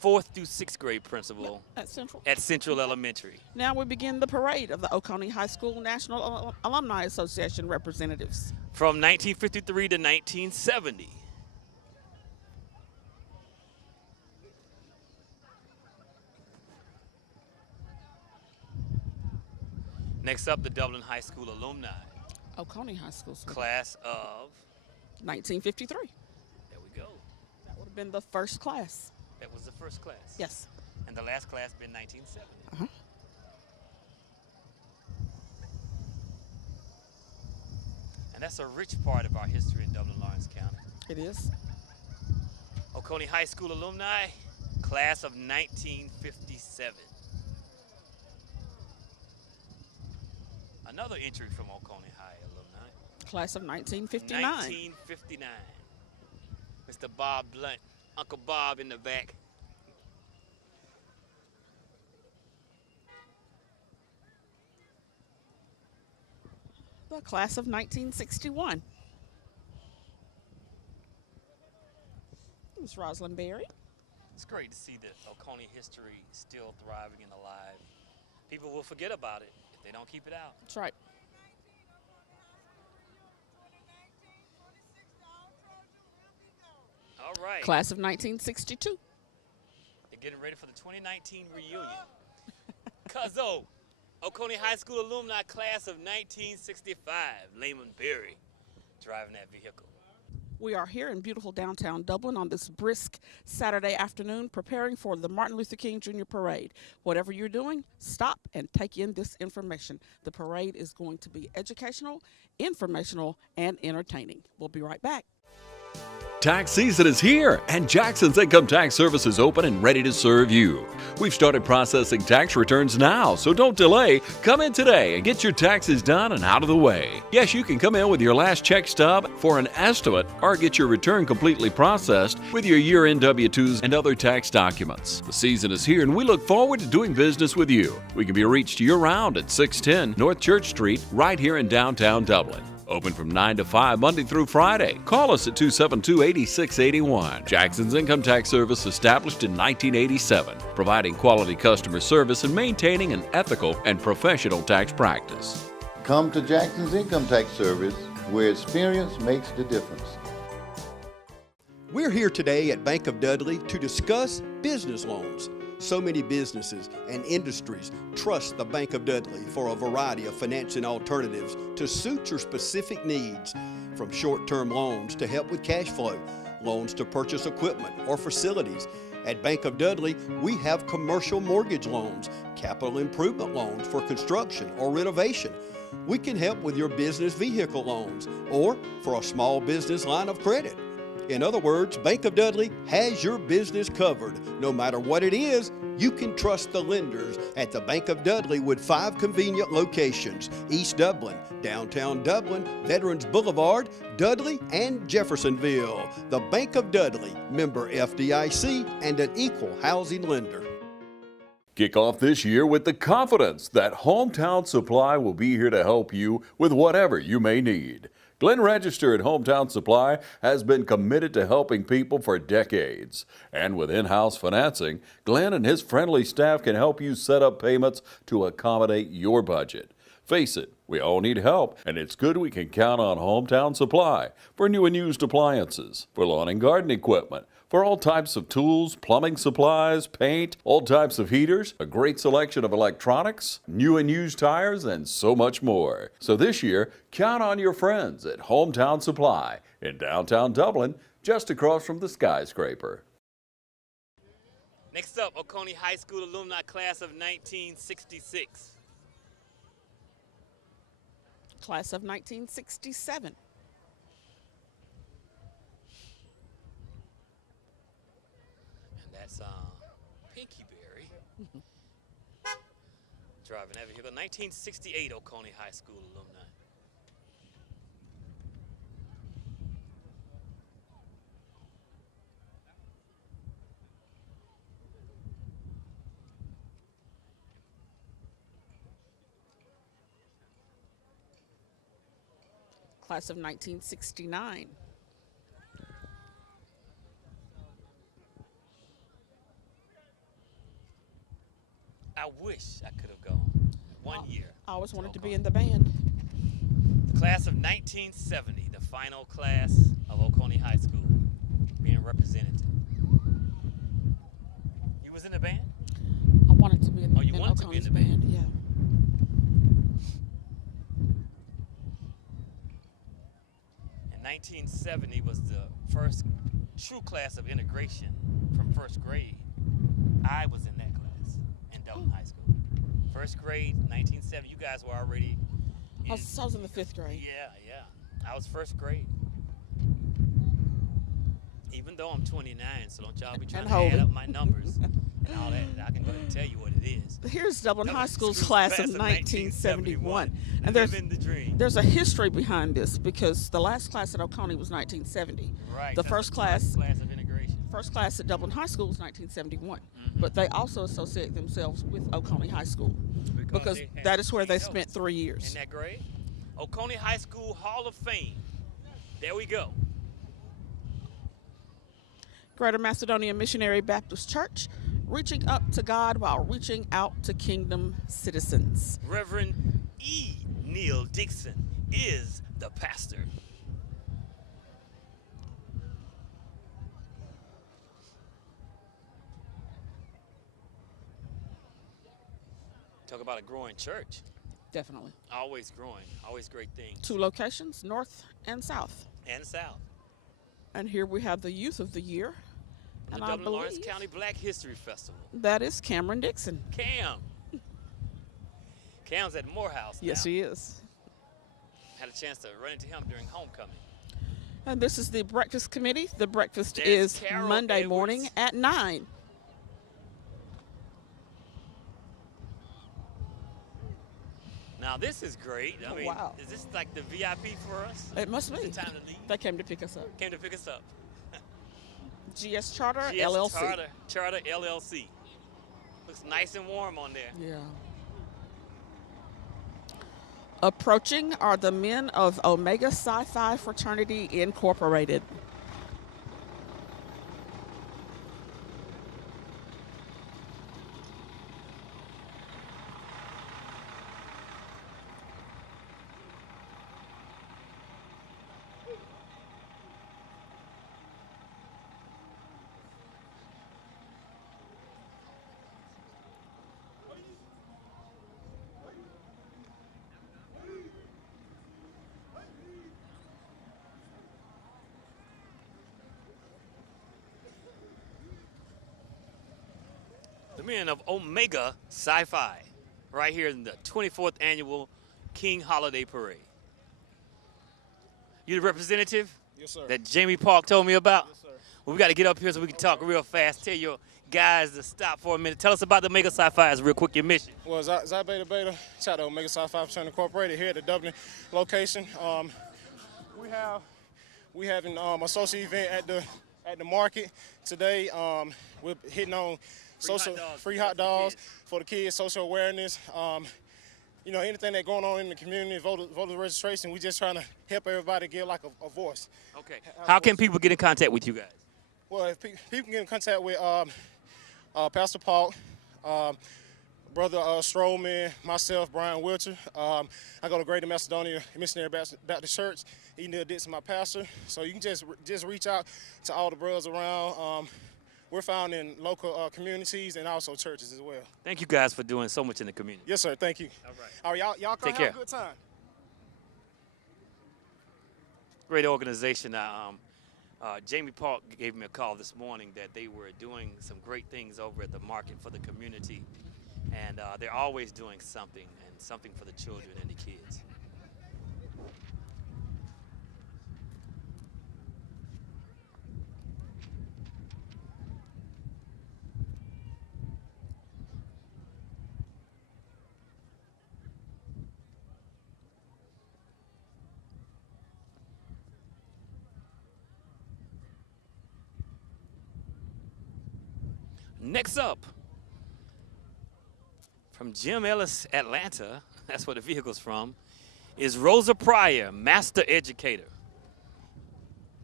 4th through 6th grade principal at Central Elementary. Now we begin the parade of the Oconee High School National Alumni Association representatives. From 1953 to 1970. Next up, the Dublin High School alumni. Oconee High School. Class of 1953. There we go. That would have been the first class. That was the first class. Yes. And the last class been 1970. Uh-huh. And that's a rich part of our history in Dublin-Lawrence County. It is. Oconee High School alumni, class of 1957. Another entry from Oconee High alumni. Class of 1959. 1959. Mr. Bob Blunt, Uncle Bob in the back. The class of 1961. It was Rosalind Berry. It's great to see that Oconee history still thriving and alive. People will forget about it if they don't keep it out. That's right. All right. Class of 1962. They're getting ready for the 2019 reunion. Cuzzo, Oconee High School alumni class of 1965. Layman Berry driving that vehicle. We are here in beautiful downtown Dublin on this brisk Saturday afternoon preparing for the Martin Luther King Jr. Parade. Whatever you're doing, stop and take in this information. The parade is going to be educational, informational, and entertaining. We'll be right back. Tax season is here, and Jackson's Income Tax Service is open and ready to serve you. We've started processing tax returns now, so don't delay. Come in today and get your taxes done and out of the way. Yes, you can come in with your last check stub for an estimate or get your return completely processed with your year-end W-2s and other tax documents. The season is here, and we look forward to doing business with you. We can be reached year-round at 610 North Church Street, right here in downtown Dublin. Open from 9 to 5 Monday through Friday. Call us at 272-8681. Jackson's Income Tax Service, established in 1987, providing quality customer service and maintaining an ethical and professional tax practice. Come to Jackson's Income Tax Service, where experience makes the difference. We're here today at Bank of Dudley to discuss business loans. So many businesses and industries trust the Bank of Dudley for a variety of financing alternatives to suit your specific needs, from short-term loans to help with cash flow, loans to purchase equipment or facilities. At Bank of Dudley, we have commercial mortgage loans, capital improvement loans for construction or renovation. We can help with your business vehicle loans or for a small business line of credit. In other words, Bank of Dudley has your business covered. No matter what it is, you can trust the lenders at the Bank of Dudley with 5 convenient locations: East Dublin, downtown Dublin, Veterans Boulevard, Dudley, and Jeffersonville. The Bank of Dudley, member FDIC, and an equal housing lender. Kick off this year with the confidence that Hometown Supply will be here to help you with whatever you may need. Glenn Register at Hometown Supply has been committed to helping people for decades. And with in-house financing, Glenn and his friendly staff can help you set up payments to accommodate your budget. Face it, we all need help, and it's good we can count on Hometown Supply for new and used appliances, for lawn and garden equipment, for all types of tools, plumbing supplies, paint, all types of heaters, a great selection of electronics, new and used tires, and so much more. So this year, count on your friends at Hometown Supply in downtown Dublin, just across from the skyscraper. Next up, Oconee High School alumni class of 1966. Class of 1967. That's Pinky Berry. Driving that vehicle. 1968 Oconee High School alumni. Class of 1969. I wish I could have gone one year. I always wanted to be in the band. The class of 1970, the final class of Oconee High School, being represented. You was in the band? I wanted to be in the band. Oh, you wanted to be in the band? Yeah. In 1970 was the first true class of integration from first grade. I was in that class in Dublin High School. First grade, 1970, you guys were already... I was in the 5th grade. Yeah. I was first grade. Even though I'm 29, so don't y'all be trying to add up my numbers and all that. I can go ahead and tell you what it is. Here's Dublin High School's class of 1971. And Living the dream. there's a history behind this, because the last class at Oconee was 1970. Right. The first class of integration. First class at Dublin High School was 1971. But they also associate themselves with Oconee High School because that is where they spent 3 years. In that grade? Oconee High School Hall of Fame. There we go. Greater Macedonia Missionary Baptist Church, reaching up to God while reaching out to kingdom citizens. Reverend E. Neil Dixon is the pastor. Talk about a growing church. Definitely. Always growing, always great things. 2 locations, north and south. And south. And here we have the Youth of the Year. And the I Dublin Lawrence County Black History Festival. That is Cameron Dixon. Cam's at Morehouse now. Yes, he is. Had a chance to run into him during homecoming. And this is the breakfast committee. The breakfast There's is Carol Monday Edwards. morning at 9. Now this is great. I mean, wow. Is this like the VIP for us? It must be. Is it time to leave? They came to pick us up. Came to pick us up. GS Charter GS LLC. Charter LLC. Looks nice and warm on there. Yeah. Approaching are the men of Omega Psi Phi Fraternity Incorporated. The men of Omega Psi Phi, right here in the 24th annual King Holiday Parade. You the representative? Yes, sir. That Jamie Park told me about? Yes, sir. Well, we got to get up here so we can talk real fast. Tell your guys to stop for a minute. Tell us about the Omega Psi Phi's real quick, your mission. Well, Xi Beta Beta, shout out to Omega Psi Phi Fraternity Incorporated here at the Dublin location. We having associate event at the market today. We're hitting on free hot dogs for the kids, social awareness. You know, anything that's going on in the community, voter registration, we just trying to help everybody get like a voice. Okay. How can people get in contact with you guys? Well, if people get in contact with Pastor Paul, Brother Strollman, myself, Brian Wilcher. I go to Greater Macedonia Missionary Baptist Church. Neil Dixon, my pastor. So you can just reach out to all the brothers around. We're found in local communities and also churches as well. Thank you guys for doing so much in the community. Yes, sir. Thank you. All right. Y'all come have a good time. Great organization. Jamie Park gave me a call this morning that they were doing some great things over at the market for the community. And they're always doing something, and something for the children and the kids. Next up, from Jim Ellis, Atlanta, that's where the vehicle's from, is Rosa Pryor, Master Educator,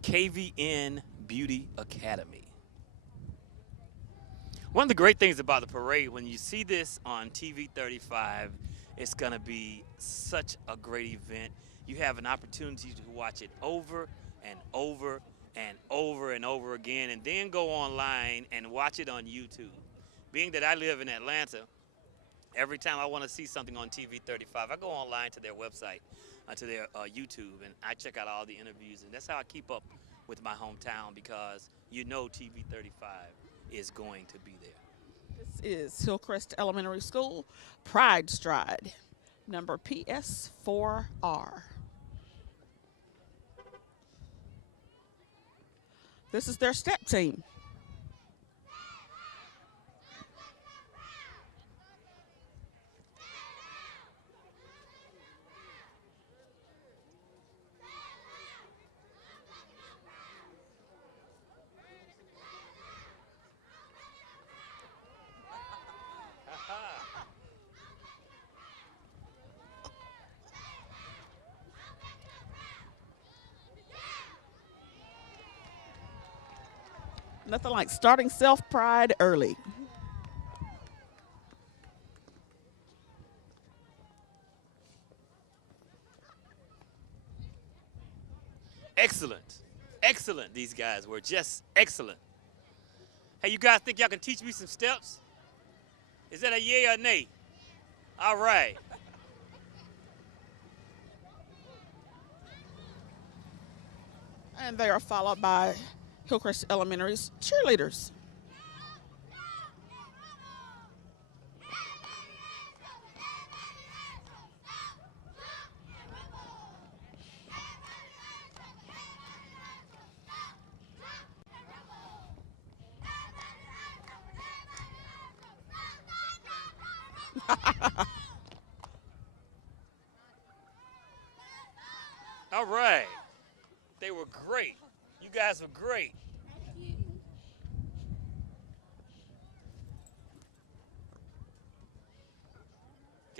KVN Beauty Academy. One of the great things about the parade, when you see this on TV 35, it's going to be such a great event. You have an opportunity to watch it over and over and over and over again, and then go online and watch it on YouTube. Being that I live in Atlanta, every time I want to see something on TV 35, I go online to their website, to their YouTube, and I check out all the interviews, and that's how I keep up with my hometown, because you know TV 35 is going to be there. This is Hillcrest Elementary School, Pride Stride, number PS4R. This is their step team. Nothing like starting self-pride early. Excellent. Excellent. These guys were just excellent. Hey, you guys think y'all can teach me some steps? Is that a yay or nay? All right. And they are followed by Hillcrest Elementary's cheerleaders. All right. They were great. You guys were great.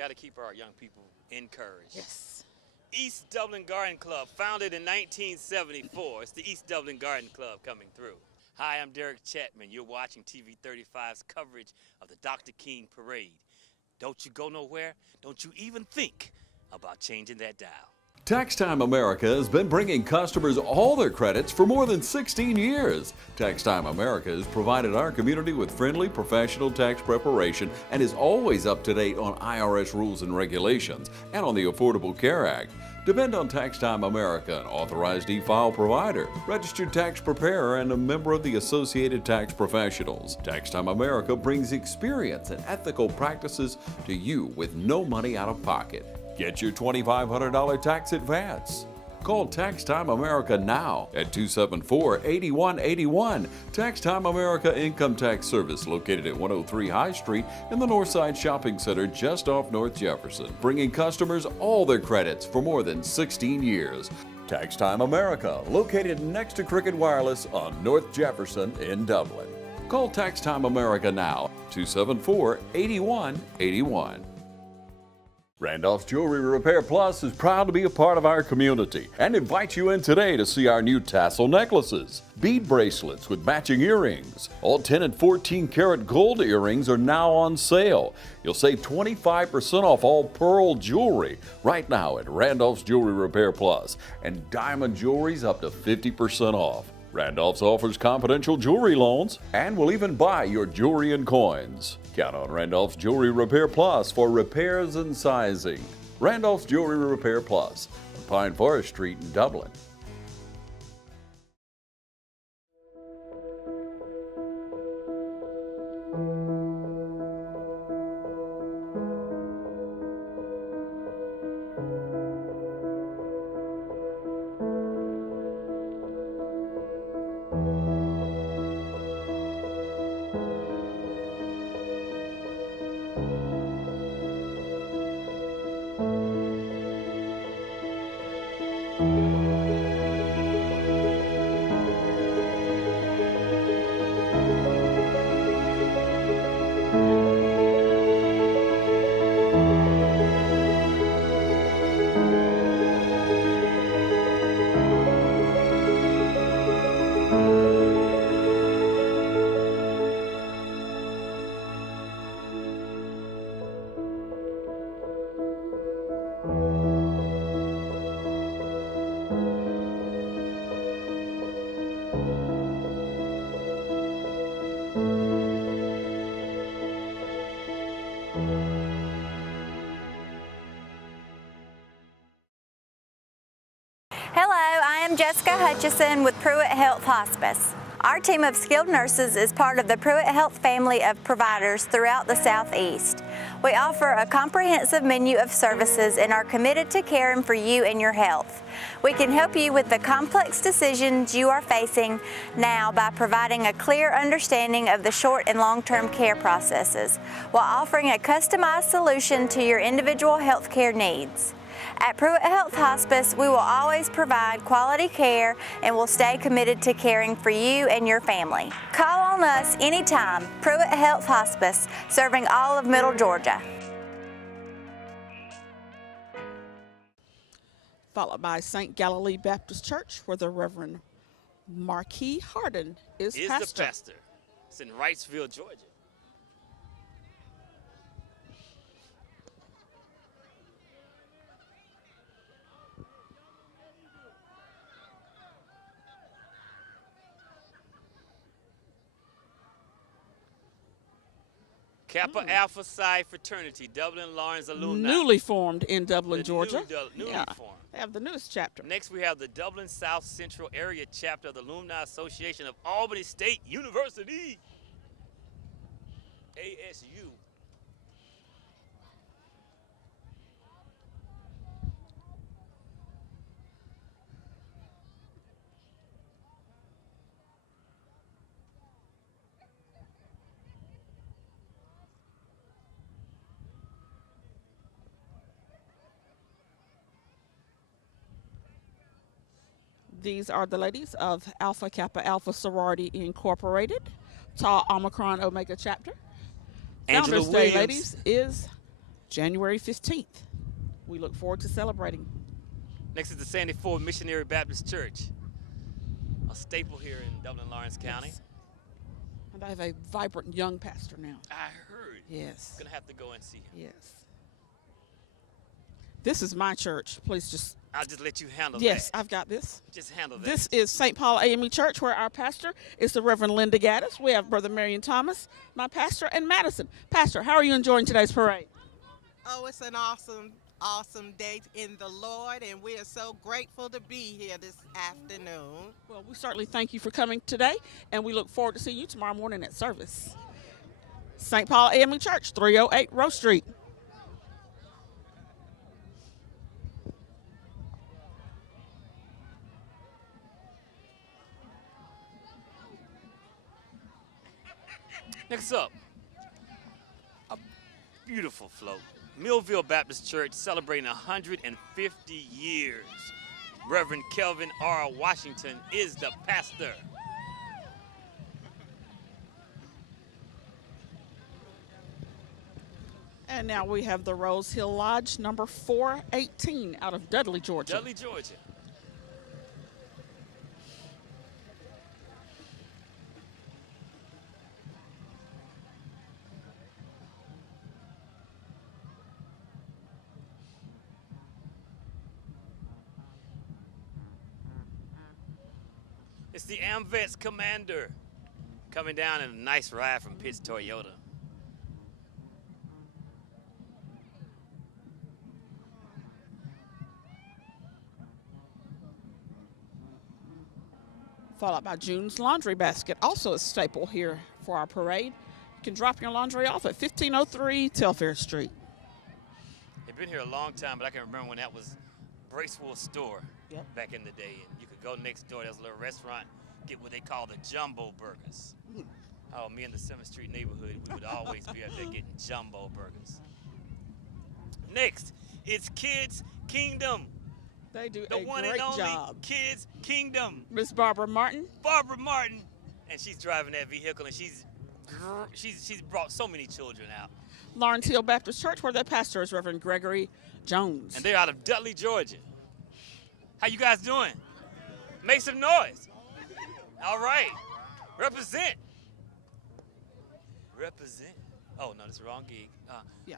Got to keep our young people encouraged. Yes. East Dublin Garden Club, founded in 1974. It's the East Dublin Garden Club coming through. Hi, I'm Derek Chapman. You're watching TV 35's coverage of the Dr. King Parade. Don't you go nowhere. Don't you even think about changing that dial. Tax Time America has been bringing customers all their credits for more than 16 years. Tax Time America has provided our community with friendly, professional tax preparation and is always up to date on IRS rules and regulations and on the Affordable Care Act. Depend on Tax Time America, an authorized e-file provider, registered tax preparer, and a member of the Associated Tax Professionals. Tax Time America brings experience and ethical practices to you with no money out of pocket. Get your $2,500 tax advance. Call Tax Time America now at 274-8181. Tax Time America Income Tax Service, located at 103 High Street in the Northside Shopping Center just off North Jefferson, bringing customers all their credits for more than 16 years. Tax Time America, located next to Cricket Wireless on North Jefferson in Dublin. Call Tax Time America now, 274-8181. Randolph's Jewelry Repair Plus is proud to be a part of our community and invites you in today to see our new tassel necklaces, bead bracelets with matching earrings. All 10 and 14 karat gold earrings are now on sale. You'll save 25% off all pearl jewelry right now at Randolph's Jewelry Repair Plus, and diamond jewelry's up to 50% off. Randolph's offers confidential jewelry loans and will even buy your jewelry and coins. Count on Randolph's Jewelry Repair Plus for repairs and sizing. Randolph's Jewelry Repair Plus on Pine Forest Street in Dublin. Hello, I am Jessica Hutchison with Pruitt Health Hospice. Our team of skilled nurses is part of the Pruitt Health family of providers throughout the Southeast. We offer a comprehensive menu of services and are committed to caring for you and your health. We can help you with the complex decisions you are facing now by providing a clear understanding of the short and long-term care processes, while offering a customized solution to your individual health care needs. At Pruitt Health Hospice, we will always provide quality care and will stay committed to caring for you and your family. Call on us anytime. Pruitt Health Hospice, serving all of Middle Georgia. Followed by St. Galilee Baptist Church, where the Reverend Marquis Harden is pastor. The pastor. It's in Wrightsville, Georgia. Kappa Alpha Psi Fraternity, Dublin Lawrence Alumni. Newly formed in Dublin, Georgia. Newly formed. They have the newest chapter. Next, we have the Dublin South Central Area chapter of the Alumni Association of Albany State University, ASU. These are the ladies of Alpha Kappa Alpha Sorority Incorporated, Tau Omicron Omega Chapter. Angela Founders Day, Williams. ladies, is January 15th. We look forward to celebrating. Next is the Sandy Ford Missionary Baptist Church, a staple here in Dublin, Lawrence County. Yes. And I have a vibrant young pastor now. I heard. Yes. Gonna have to go and see him. Yes. This is my church. Please just. I'll just let you handle that. Yes, I've got this. Just handle that. This is St. Paul AME Church, where our pastor is the Reverend Linda Gaddis. We have Brother Marion Thomas, my pastor, and Madison. Pastor, how are you enjoying today's parade? Oh, it's an awesome day in the Lord, and we are so grateful to be here this afternoon. Well, we certainly thank you for coming today, and we look forward to seeing you tomorrow morning at service. St. Paul AME Church, 308 Rose Street. Next up, a beautiful float. Millville Baptist Church celebrating 150 years. Reverend Kelvin R. Washington is the pastor. And now we have the Rose Hill Lodge, number 418, out of Dudley, Georgia. Dudley, Georgia. It's the AmVets Commander coming down in a nice ride from Pitts Toyota. Followed by June's Laundry Basket, also a staple here for our parade. You can drop your laundry off at 1503 Telfair Street. They've been here a long time, but I can remember when that was Bracewell store back in the day. And you could go next door, there's a little restaurant, get what they call the jumbo burgers. Oh, me in the 7th Street neighborhood, we would always be up there getting jumbo burgers. Next, it's Kids Kingdom. They do the a one great and only job. Kids Kingdom. Miss Barbara Martin. Barbara Martin. And she's driving that vehicle, and she's brought so many children out. Lawrence Hill Baptist Church, where their pastor is Reverend Gregory Jones. And they're out of Dudley, Georgia. How you guys doing? Make some noise. All right. Represent. Represent. Oh, no, that's the wrong gig. Yeah.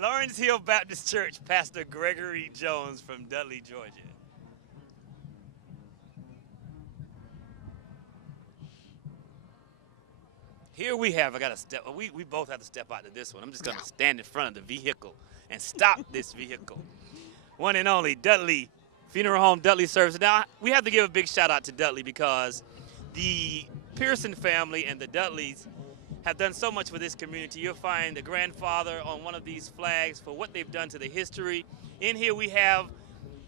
Lawrence Hill Baptist Church, Pastor Gregory Jones from Dudley, Georgia. Here we have, I got to step, we both have to step out to this one. I'm just going to stand in front of the vehicle and stop this vehicle. One and only Dudley Funeral Home Dudley Service. Now, we have to give a big shout out to Dudley because the Pearson family and the Dudleys have done so much for this community. You'll find the grandfather on one of these flags for what they've done to the history. In here we have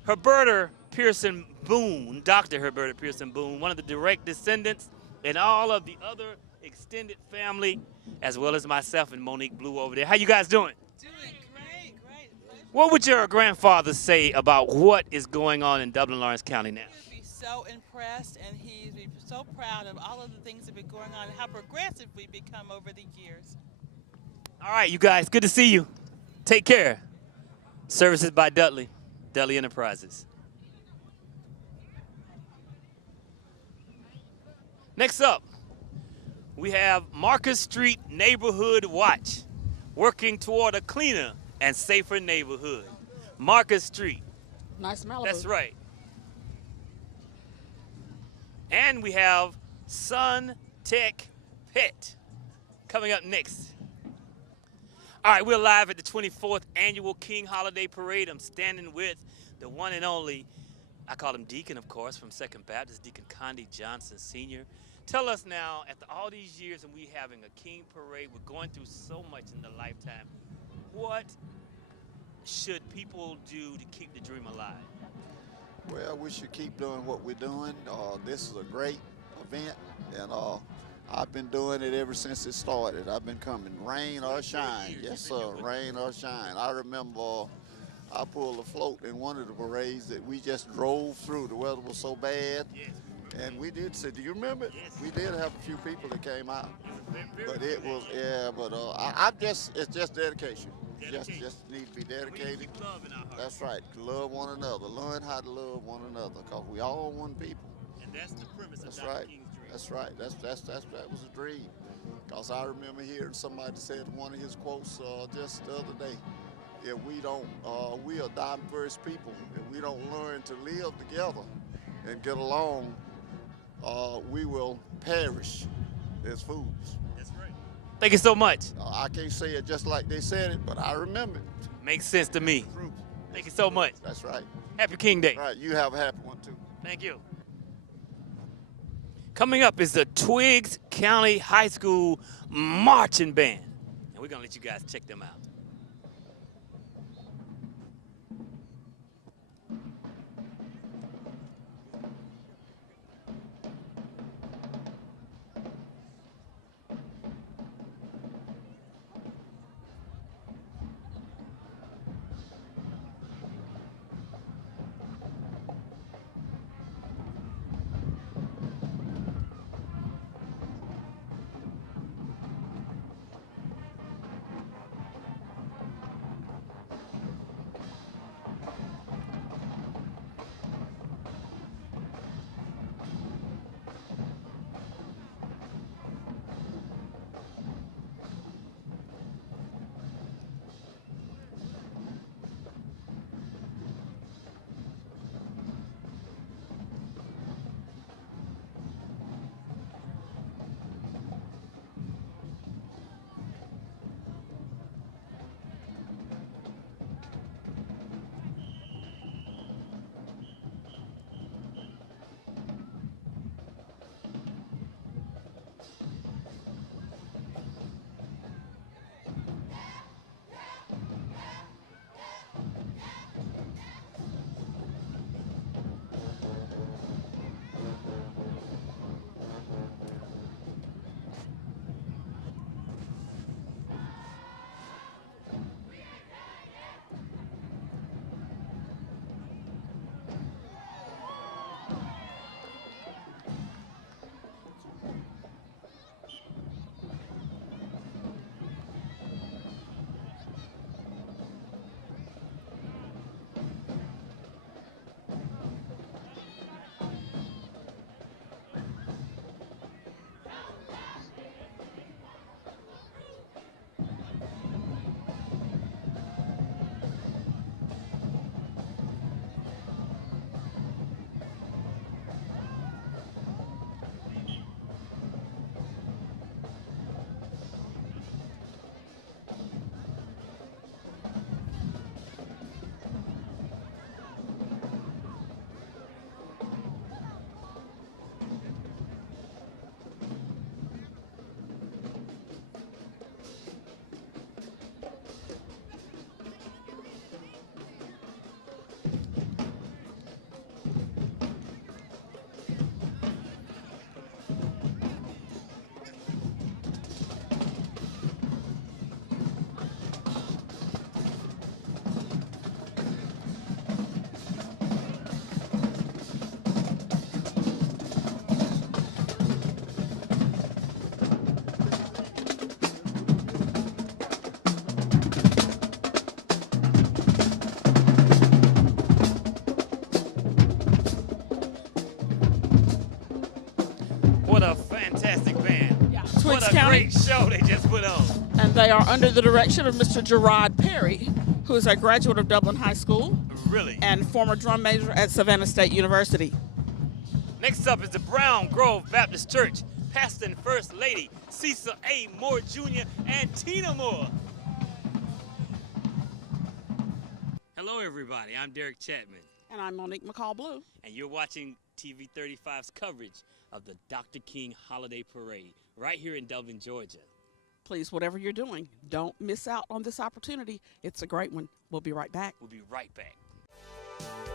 Herberta Pearson Boone, Dr. Herberta Pearson Boone, one of the direct descendants, and all of the other extended family, as well as myself and Monique Blue over there. How you guys doing? Doing great. What would your grandfather say about what is going on in Dublin, Lawrence County now? He would be so impressed, and he'd be so proud of all of the things that have been going on and how progressive we've become over the years. All right, you guys, good to see you. Take care. Services by Dudley, Dudley Enterprises. Next up, we have Marcus Street Neighborhood Watch, working toward a cleaner and safer neighborhood. Marcus Street. Nice Malibu. That's right. And we have Sun Tech Pet coming up next. All right, we're live at the 24th Annual King Holiday Parade. I'm standing with the one and only, I call him Deacon, of course, from Second Baptist, Deacon Condi Johnson Sr. Tell us now, after all these years and we having a King Parade, we're going through so much in the lifetime, what should people do to keep the dream alive? Well, we should keep doing what we're doing. This is a great event, and I've been doing it ever since it started. I've been coming, rain or shine. Yes, sir, rain or shine. I remember I pulled a float in one of the parades that we just drove through. The weather was so bad. And we did say, do you remember it? Yes. We did have a few people that came out. But it was, yeah, but it's just dedication. Just need to be dedicated. Keep love in our hearts. That's right. Love one another. Learn how to love one another, because we all one people. And that's the premise That's of Dr. right. King's dream. That's right. That was a dream. Because I remember hearing somebody said one of his quotes just the other day. If we don't, we are diverse people. If we don't learn to live together and get along, we will perish as fools. That's right. Thank you so much. I can't say it just like they said it, but I remember it. Makes sense to me. True. Thank you so much. That's right. Happy King Day. Right. You have a happy one, too. Thank you. Coming up is the Twiggs County High School Marching Band. And we're going to let you guys check them out. What a fantastic band. Yeah. What Twiggs a County. great show they just put on. And they are under the direction of Mr. Gerard Perry, who is a graduate of Dublin High School. Really? And former drum major at Savannah State University. Next up is the Brown Grove Baptist Church, Pastor and First Lady Cecil A. Moore Jr. and Tina Moore. Hello, everybody. I'm Derek Chapman. And I'm Monique McCall Blue. And you're watching TV 35's coverage of the Dr. King Holiday Parade right here in Dublin, Georgia. Please, whatever you're doing, don't miss out on this opportunity. It's a great one. We'll be right back. We'll be right back.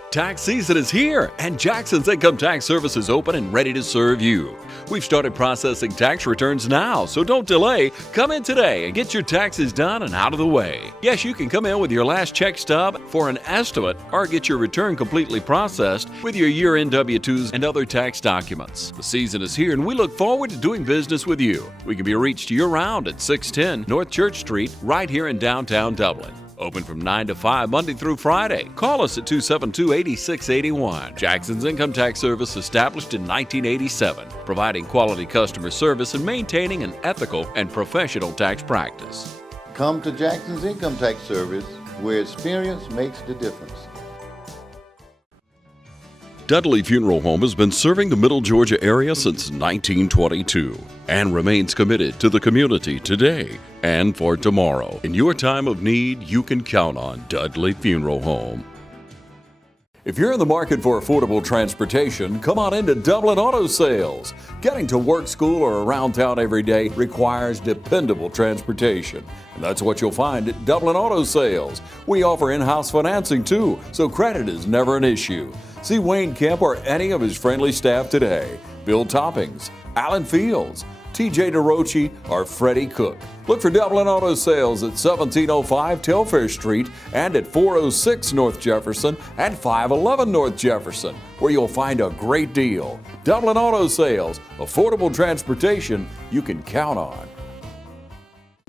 Tax season is here, and Jackson's Income Tax Service is open and ready to serve you. We've started processing tax returns now, so don't delay. Come in today and get your taxes done and out of the way. Yes, you can come in with your last check stub for an estimate or get your return completely processed with your year-end W-2s and other tax documents. The season is here and we look forward to doing business with you. We can be reached year-round at 610 North Church Street right here in downtown Dublin. Open from 9 to 5 Monday through Friday. Call us at 272-8681. Jackson's Income Tax Service established in 1987, providing quality customer service and maintaining an ethical and professional tax practice. Come to Jackson's Income Tax Service, where experience makes the difference. Dudley Funeral Home has been serving the Middle Georgia area since 1922 and remains committed to the community today and for tomorrow. In your time of need, you can count on Dudley Funeral Home. If you're in the market for affordable transportation, come on into Dublin Auto Sales. Getting to work, school, or around town every day requires dependable transportation. And that's what you'll find at Dublin Auto Sales. We offer in-house financing too, so credit is never an issue. See Wayne Kemp or any of his friendly staff today. Bill Toppings, Alan Fields, TJ DeRochi, or Freddie Cook. Look for Dublin Auto Sales at 1705 Telfair Street and at 406 North Jefferson and 511 North Jefferson, where you'll find a great deal. Dublin Auto Sales, affordable transportation you can count on.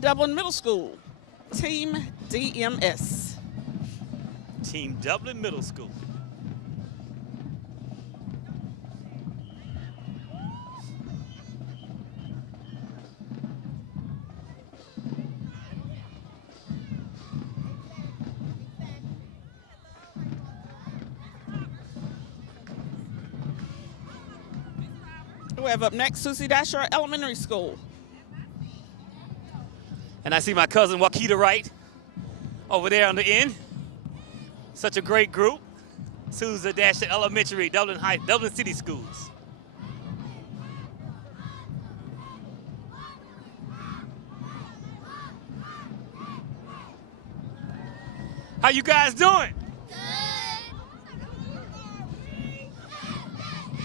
Dublin Middle School, Team DMS. Team Dublin Middle School. We have up next Susie Dasher Elementary School. And I see my cousin Wakita Wright over there on the end. Such a great group. Susie Dasher Elementary, Dublin City Schools. How you guys doing?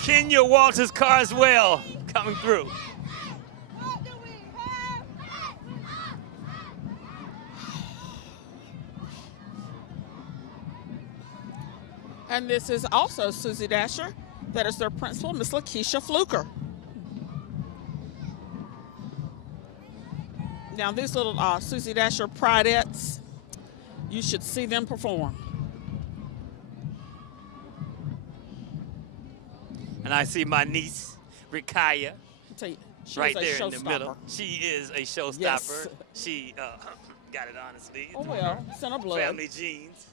Kenya Walters Carswell coming through. And this is also Susie Dasher. That is their principal, Miss Lakeisha Fluker. Now these little Susie Dasher Pridettes, you should see them perform. And I see my niece, Rikaya, right there in the middle. She is a showstopper. Yes. She got it honestly. Oh well, it's in her blood. Family genes.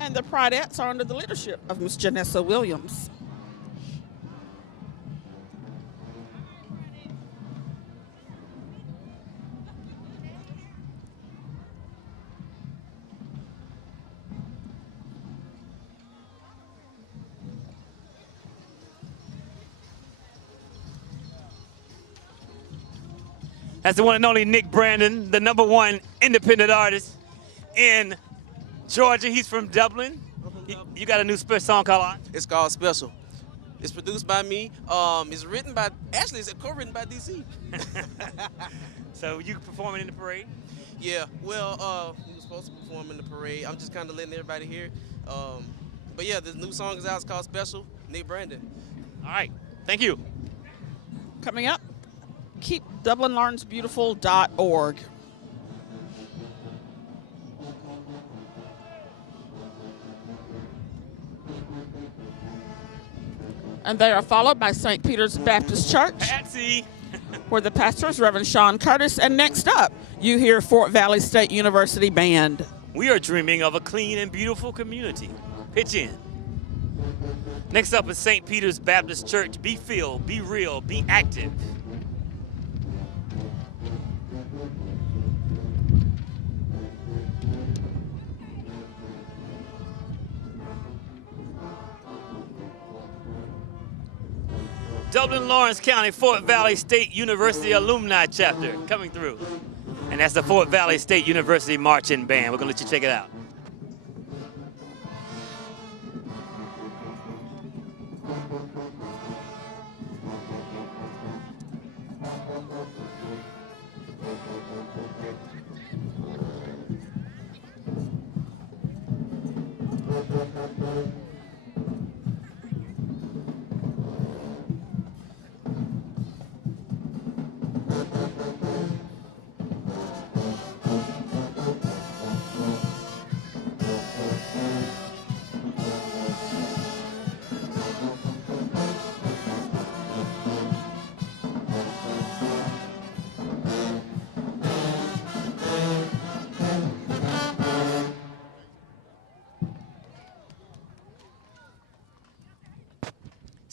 And the Pridettes are under the leadership of Miss Janessa Williams. That's the one and only Nick Brandon, the #1 independent artist in Georgia. He's from Dublin. You got a new song called? It's called Special. It's produced by me. It's written by, actually it's co-written by DC. So you performing in the parade? Yeah, well, we were supposed to perform in the parade. I'm just kind of letting everybody hear it. But yeah, this new song is out. It's called Special, Nick Brandon. All right, thank you. Coming up, keepdublinlearnsbeautiful.org. And they are followed by St. Peter's Baptist Church, Patsy, where the pastor is Reverend Sean Curtis. And next up, you hear Fort Valley State University Band. We are dreaming of a clean and beautiful community. Pitch in. Next up is St. Peter's Baptist Church. Be filled, be real, be active. Dublin, Lawrence County, Fort Valley State University Alumni Chapter coming through. And that's the Fort Valley State University Marching Band. We're gonna let you check it out.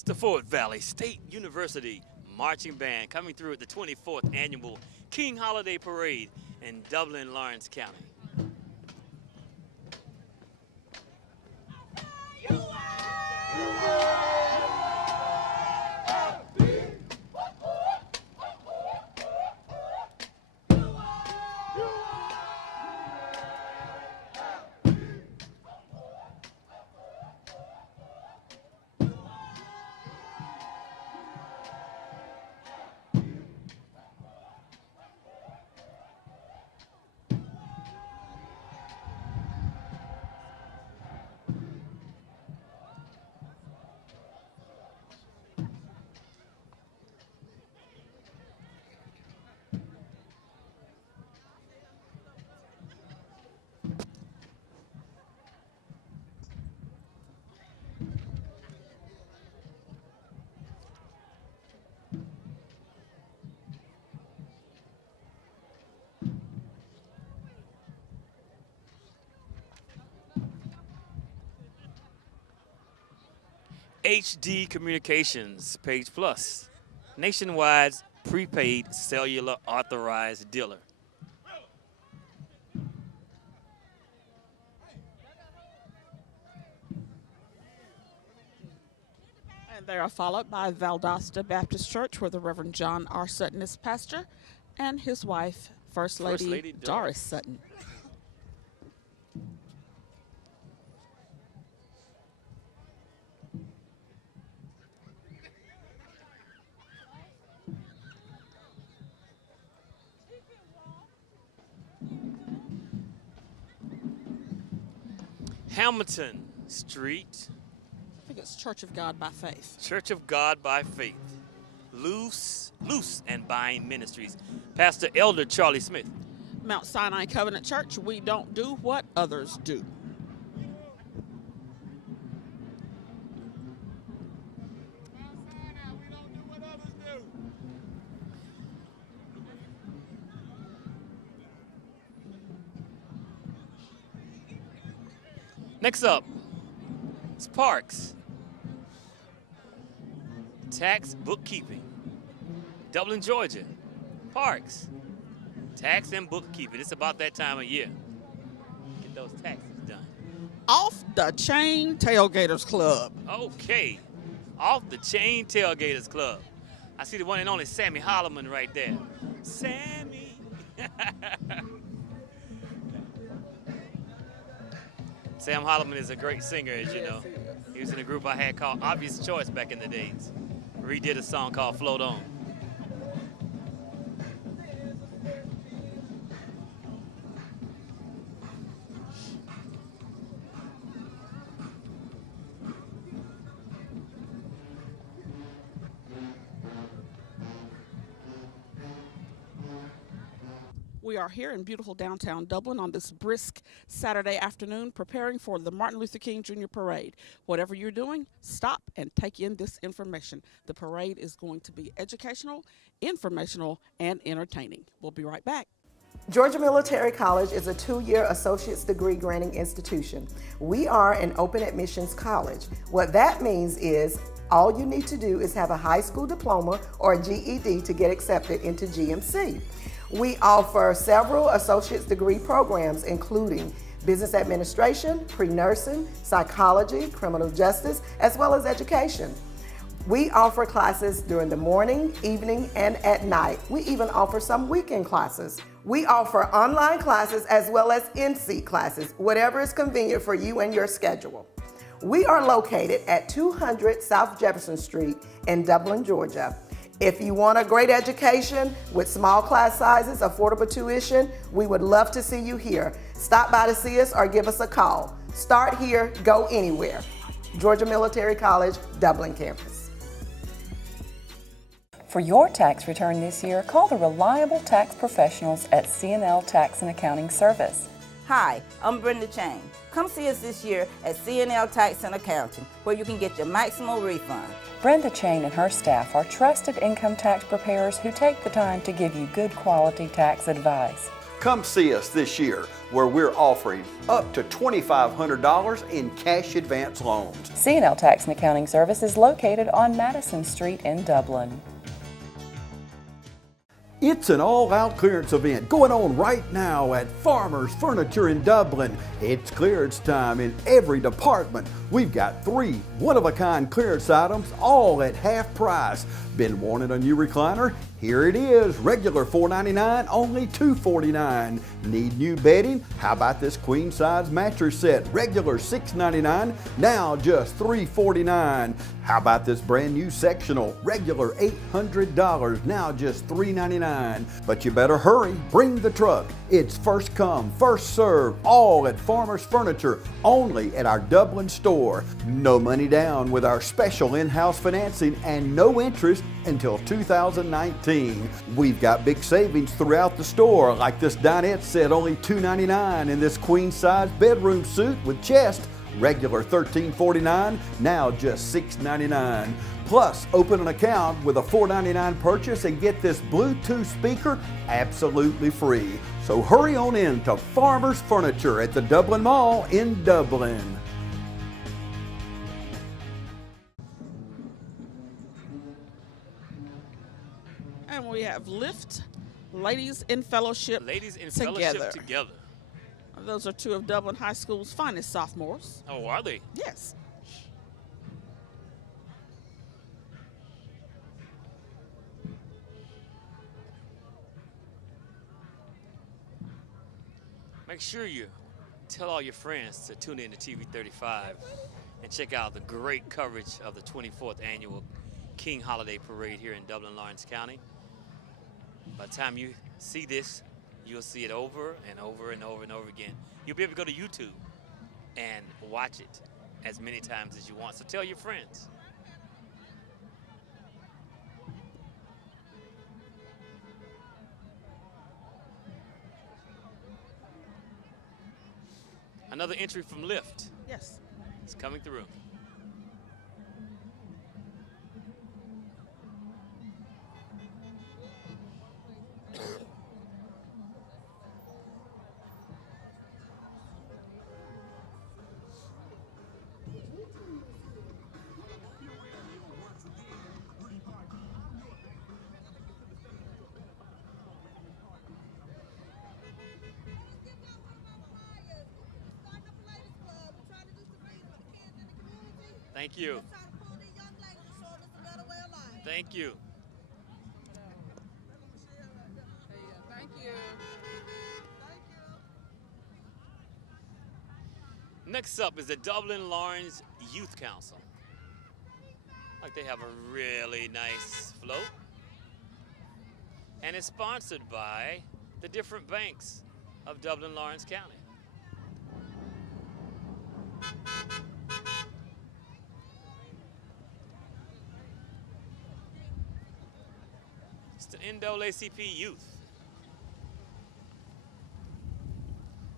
It's the Fort Valley State University Marching Band coming through at the 24th Annual King Holiday Parade in Dublin, Lawrence County. HD Communications, Page Plus, nationwide's prepaid cellular authorized dealer. And they are followed by Valdosta Baptist Church, where the Reverend John R. Sutton is pastor, and his wife, First Lady Doris Sutton. Hamilton Street. I think it's Church of God by Faith. Church of God by Faith. Loose and Bind Ministries. Pastor Elder Charlie Smith. Mount Sinai Covenant Church, we don't do what others do. Next up, it's Parks. Tax Bookkeeping. Dublin, Georgia. Parks. Tax and bookkeeping. It's about that time of year. Get those taxes done. Off the Chain Tailgaters Club. Okay. Off the Chain Tailgaters Club. I see the one and only Sammy Holloman right there. Sammy. Sam Holloman is a great singer, as you know. He was in a group I had called Obvious Choice back in the days. Redid a song called Float On. We are here in beautiful downtown Dublin on this brisk Saturday afternoon preparing for the Martin Luther King Jr. Parade. Whatever you're doing, stop and take in this information. The parade is going to be educational, informational, and entertaining. We'll be right back. Georgia Military College is a 2-year associate's degree granting institution. We are an open admissions college. What that means is all you need to do is have a high school diploma or a GED to get accepted into GMC. We offer several associate's degree programs, including business administration, pre-nursing, psychology, criminal justice, as well as education. We offer classes during the morning, evening, and at night. We even offer some weekend classes. We offer online classes as well as in-seat classes, whatever is convenient for you and your schedule. We are located at 200 South Jefferson Street in Dublin, Georgia. If you want a great education with small class sizes, affordable tuition, we would love to see you here. Stop by to see us or give us a call. Start here, go anywhere. Georgia Military College, Dublin campus. For your tax return this year, call the reliable tax professionals at C&L Tax and Accounting Service. Hi, I'm Brenda Chang. Come see us this year at C&L Tax and Accounting, where you can get your maximum refund. Brenda Chain and her staff are trusted income tax preparers who take the time to give you good quality tax advice. Come see us this year, where we're offering up to $2,500 in cash advance loans. C&L Tax and Accounting Service is located on Madison Street in Dublin. It's an all-out clearance event going on right now at Farmers Furniture in Dublin. It's clearance time in every department. We've got 3 one-of-a-kind clearance items, all at half price. Been wanting a new recliner? Here it is, regular $4.99, only $2.49. Need new bedding? How about this queen size mattress set? Regular $6.99, now just $3.49. How about this brand new sectional? Regular $800, now just $3.99. But you better hurry, bring the truck. It's first come, first serve, all at Farmers Furniture, only at our Dublin store. No money down with our special in-house financing and no interest until 2019. We've got big savings throughout the store, like this dinette set, only $2.99, and this queen size bedroom suit with chest, regular $13.49, now just $6.99. Plus, open an account with a $4.99 purchase and get this Bluetooth speaker absolutely free. So hurry on in to Farmers Furniture at the Dublin Mall in Dublin. And we have Lift, Ladies in Fellowship Ladies in together. Fellowship together. Those are 2 of Dublin High School's finest sophomores. Oh, are they? Yes. Make sure you tell all your friends to tune in to TV 35 and check out the great coverage of the 24th annual King Holiday Parade here in Dublin, Lawrence County. By the time you see this, you'll see it over and over and over and over again. You'll be able to go to YouTube and watch it as many times as you want. So tell your friends. Another entry from Lift. Yes. It's coming through. Thank you. Thank you. Thank you. Next up is the Dublin Lawrence Youth Council. Like they have a really nice float. And it's sponsored by the different banks of Dublin, Lawrence County. It's the NAACP Youth.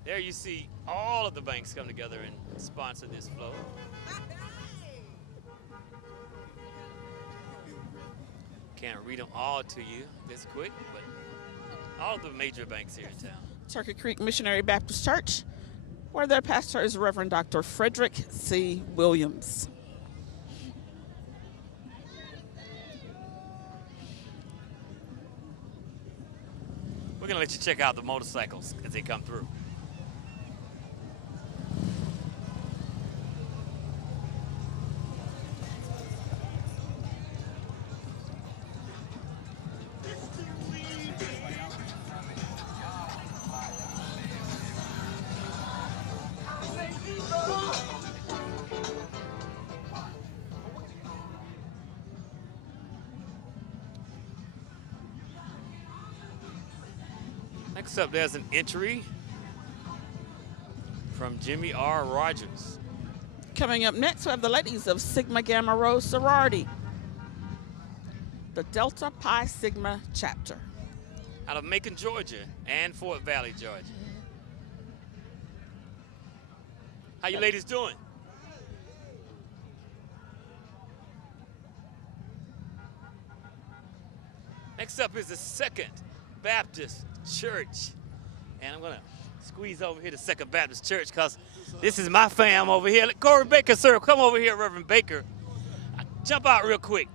There you see all of the banks come together and sponsor this float. Can't read them all to you this quick, but all of the major banks here in town. Turkey Creek Missionary Baptist Church, where their pastor is Reverend Dr. Frederick C. Williams. We're gonna let you check out the motorcycles as they come through. Next up, there's an entry from Jimmy R. Rogers. Coming up next, we have the ladies of Sigma Gamma Rho Sorority, the Delta Pi Sigma chapter. Out of Macon, Georgia, and Fort Valley, Georgia. How you ladies doing? Next up is the Second Baptist Church. And I'm gonna squeeze over here to Second Baptist Church because this is my fam over here. Corey Baker, sir, come over here, Reverend Baker. Jump out real quick.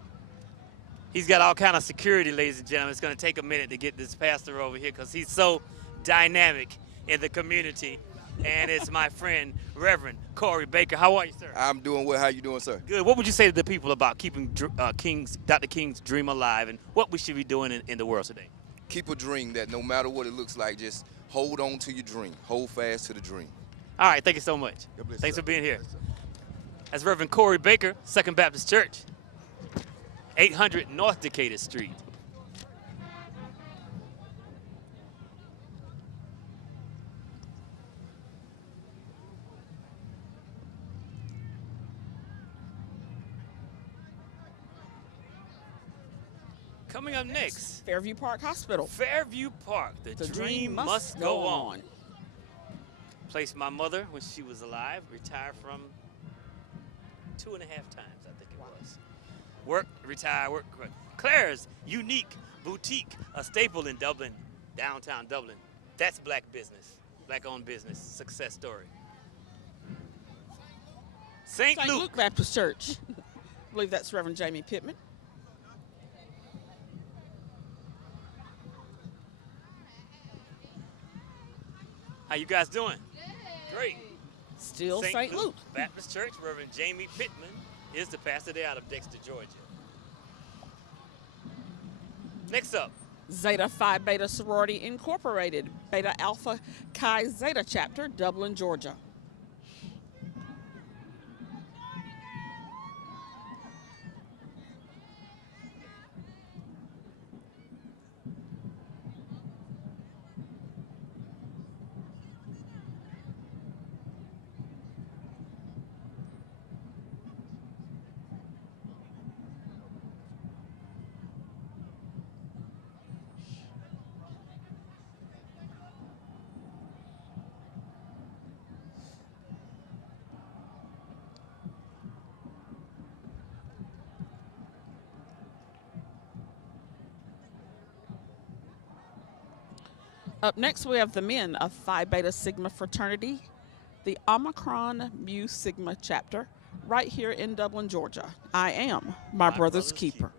He's got all kind of security, ladies and gentlemen. It's gonna take a minute to get this pastor over here because he's so dynamic in the community. And it's my friend, Reverend Corey Baker. How are you, sir? I'm doing well. How you doing, sir? Good. What would you say to the people about keeping Dr. King's dream alive and what we should be doing in the world today? Keep a dream that no matter what it looks like, just hold on to your dream. Hold fast to the dream. All right. Thank you so much. Thanks for being here. That's Reverend Corey Baker, Second Baptist Church, 800 North Decatur Street. Coming up next, Fairview Park Hospital. Fairview Park, the dream must go on. Placed my mother when she was alive, retired from 2.5 times, I think it was. Work, retire, work. Claire's Unique Boutique, a staple in Dublin, downtown Dublin. That's black business, black-owned business, success story. St. Luke Baptist Church. I believe that's Reverend Jamie Pittman. How you guys doing? Great. Still St. Luke Baptist Church, Reverend Jamie Pittman is the pastor there out of Dexter, Georgia. Next up, Zeta Phi Beta Sorority Incorporated, Beta Alpha Chi Zeta Chapter, Dublin, Georgia. Up next, we have the men of Phi Beta Sigma Fraternity, the Omicron Mu Sigma chapter, right here in Dublin, Georgia. I am my brother's keeper.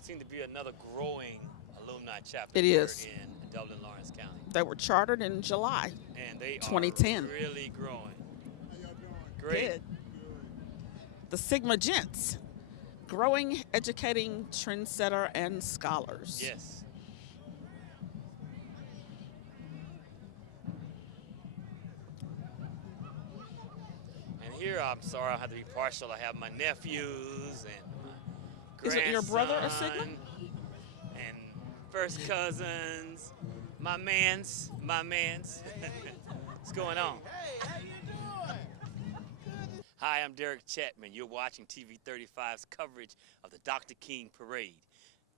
Seems to be another growing alumni chapter It is. here in Dublin, Lawrence County. They were chartered in July And they 2010. are really growing. Great. Good. The Sigma Gents, growing, educating, trendsetter, and scholars. Yes. And here, I'm sorry, I have to be partial. I have my nephews and my Is it your brother a Sigma? grandson and first cousins, my mans. What's going on? Hi, I'm Derek Chapman. You're watching TV 35's coverage of the Dr. King Parade.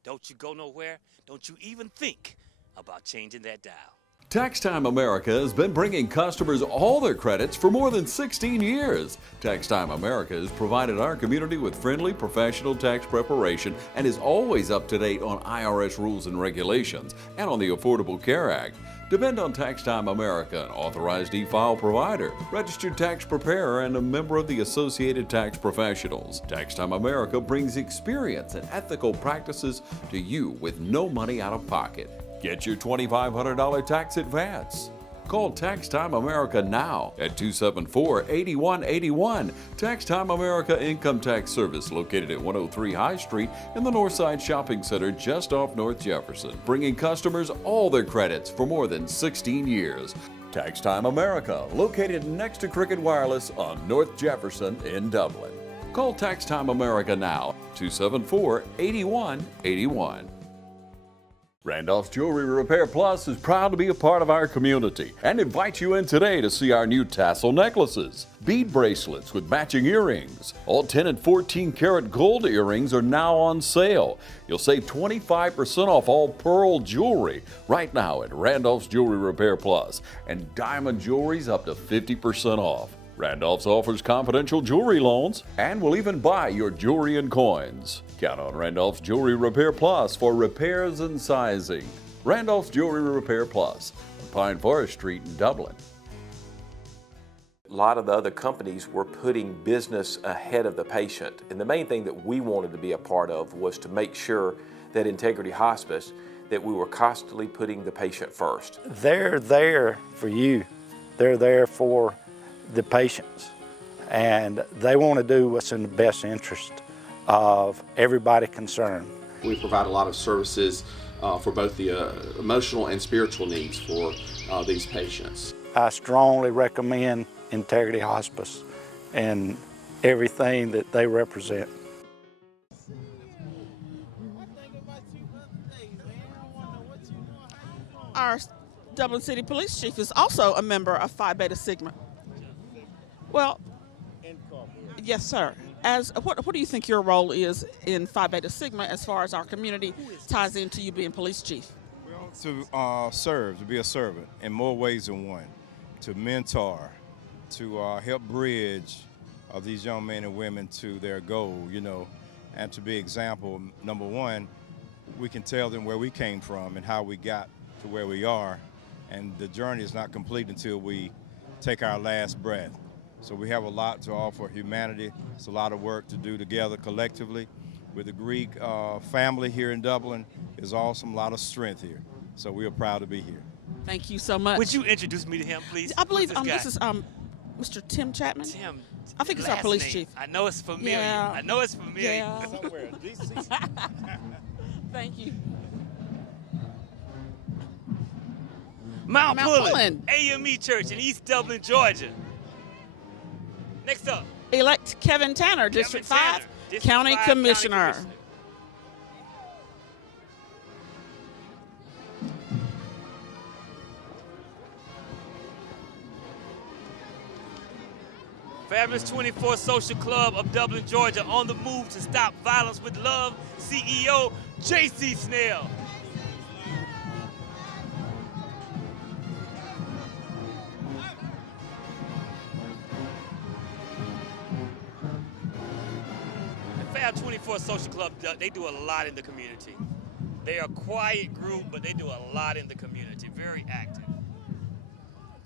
Don't you go nowhere. Don't you even think about changing that dial. Tax Time America has been bringing customers all their credits for more than 16 years. Tax Time America has provided our community with friendly, professional tax preparation and is always up to date on IRS rules and regulations and on the Affordable Care Act. Depend on Tax Time America, an authorized e-file provider, registered tax preparer, and a member of the Associated Tax Professionals. Tax Time America brings experience and ethical practices to you with no money out of pocket. Get your $2,500 tax advance. Call Tax Time America now at 274-8181. Tax Time America Income Tax Service, located at 103 High Street in the Northside Shopping Center just off North Jefferson, bringing customers all their credits for more than 16 years. Tax Time America, located next to Cricket Wireless on North Jefferson in Dublin. Call Tax Time America now, 274-8181. Randolph's Jewelry Repair Plus is proud to be a part of our community and invites you in today to see our new tassel necklaces, bead bracelets with matching earrings. All 10 and 14 karat gold earrings are now on sale. You'll save 25% off all pearl jewelry right now at Randolph's Jewelry Repair Plus, and diamond jewelry's up to 50% off. Randolph's offers confidential jewelry loans and will even buy your jewelry and coins. Count on Randolph's Jewelry Repair Plus for repairs and sizing. Randolph's Jewelry Repair Plus on Pine Forest Street in Dublin. A lot of the other companies were putting business ahead of the patient, and the main thing that we wanted to be a part of was to make sure that Integrity Hospice, that we were constantly putting the patient first. They're there for you. They're there for the patients, and they want to do what's in the best interest of everybody concerned. We provide a lot of services for both the emotional and spiritual needs for these patients. I strongly recommend Integrity Hospice and everything that they represent. Our Dublin City Police Chief is also a member of Phi Beta Sigma. Well, yes, sir. What do you think your role is in Phi Beta Sigma as far as our community ties into you being police chief? Well, to serve, to be a servant in more ways than one, to mentor, to help bridge these young men and women to their goal, you know, and to be example. Number one, we can tell them where we came from and how we got to where we are, and the journey is not complete until we take our last breath. So we have a lot to offer humanity. It's a lot of work to do together collectively. With the Greek family here in Dublin is awesome, a lot of strength here. So we are proud to be here. Thank you so much. Would you introduce me to him, please? I believe this is Mr. Tim Chapman. Tim. I think it's our police name. chief. I know it's familiar. Yeah. I know it's familiar. Yeah. Somewhere in D.C. Thank you. Mount Pullen. Pullen, AME Church in East Dublin, Georgia. Next up. Elect Kevin Tanner, District 5, County Commissioner. Fabulous 24 Social Club of Dublin, Georgia, on the move to stop violence with love, CEO J.C. Snell. The Fab 24 Social Club, they do a lot in the community. They are a quiet group, but they do a lot in the community, very active.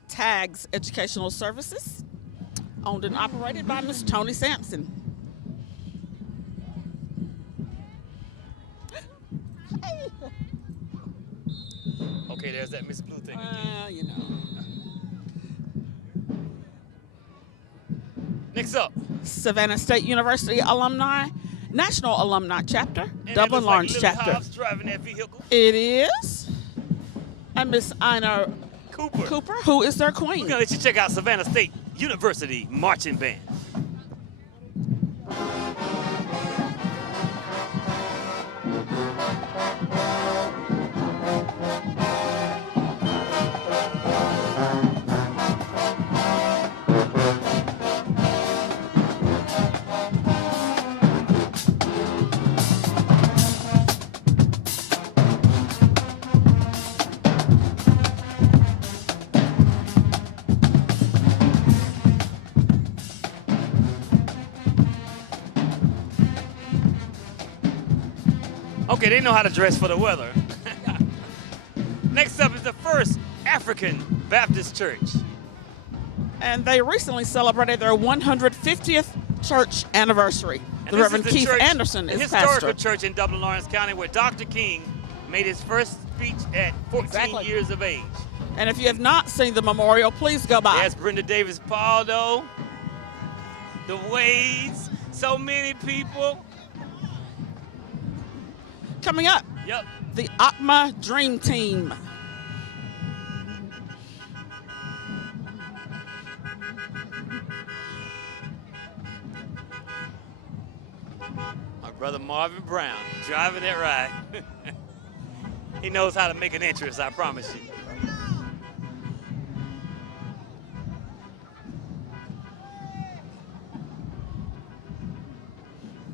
TAGS Educational Services, owned and operated by Ms. Tony Sampson. Okay, there's that Miss Blue thing again. Well, you know. Next up. Savannah State University Alumni, National Alumni Chapter, And Dublin like Lawrence Lily Chapter. Hobbs driving that vehicle. It is. And Miss Ina Cooper, who is their queen. We're gonna let you check out Savannah State University Marching Band. Okay, they know how to dress for the weather. Next up is the First African Baptist Church. And they recently celebrated their 150th church anniversary. And The this Reverend is the Keith church, Anderson the is historical pastor. church in Dublin, Lawrence County, where Dr. King made his first speech at 14 years of age. And if you have not seen the memorial, please go by. There's Brenda Davis Paldo, the Wades, so many people. Coming up, Yep. the ACMA Dream Team. My brother Marvin Brown driving that ride. He knows how to make an interest, I promise you.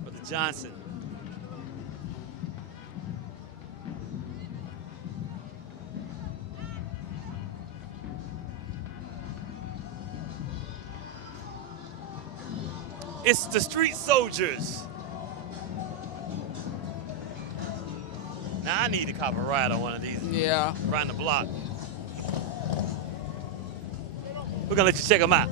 Brother Johnson. It's the street soldiers. Now I need to cop a ride on one of these. Yeah. Riding the block. We're gonna let you check them out.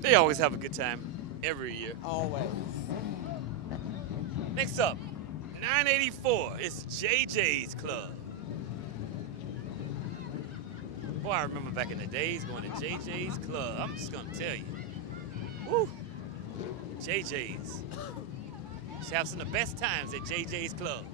They always have a good time every year. Always. Next up, 984. It's JJ's Club. Boy, I remember back in the days going to JJ's Club. I'm just gonna tell you. Woo! JJ's. Just have some of the best times at JJ's Club.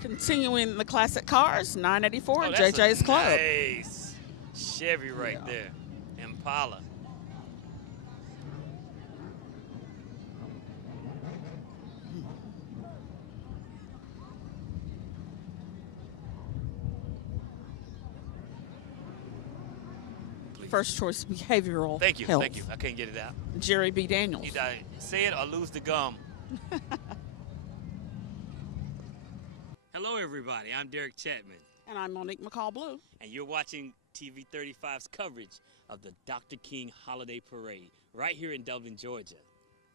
Continuing the classic cars, 984, Oh, that's JJ's a Club. Nice Chevy right there. Impala. First choice behavioral Thank you, health. thank you. I couldn't get it out. Jerry B. Daniels. Either I say it or lose the gum. Hello, everybody. I'm Derek Chapman. And I'm Monique McCall Blue. And you're watching TV 35's coverage of the Dr. King Holiday Parade right here in Dublin, Georgia.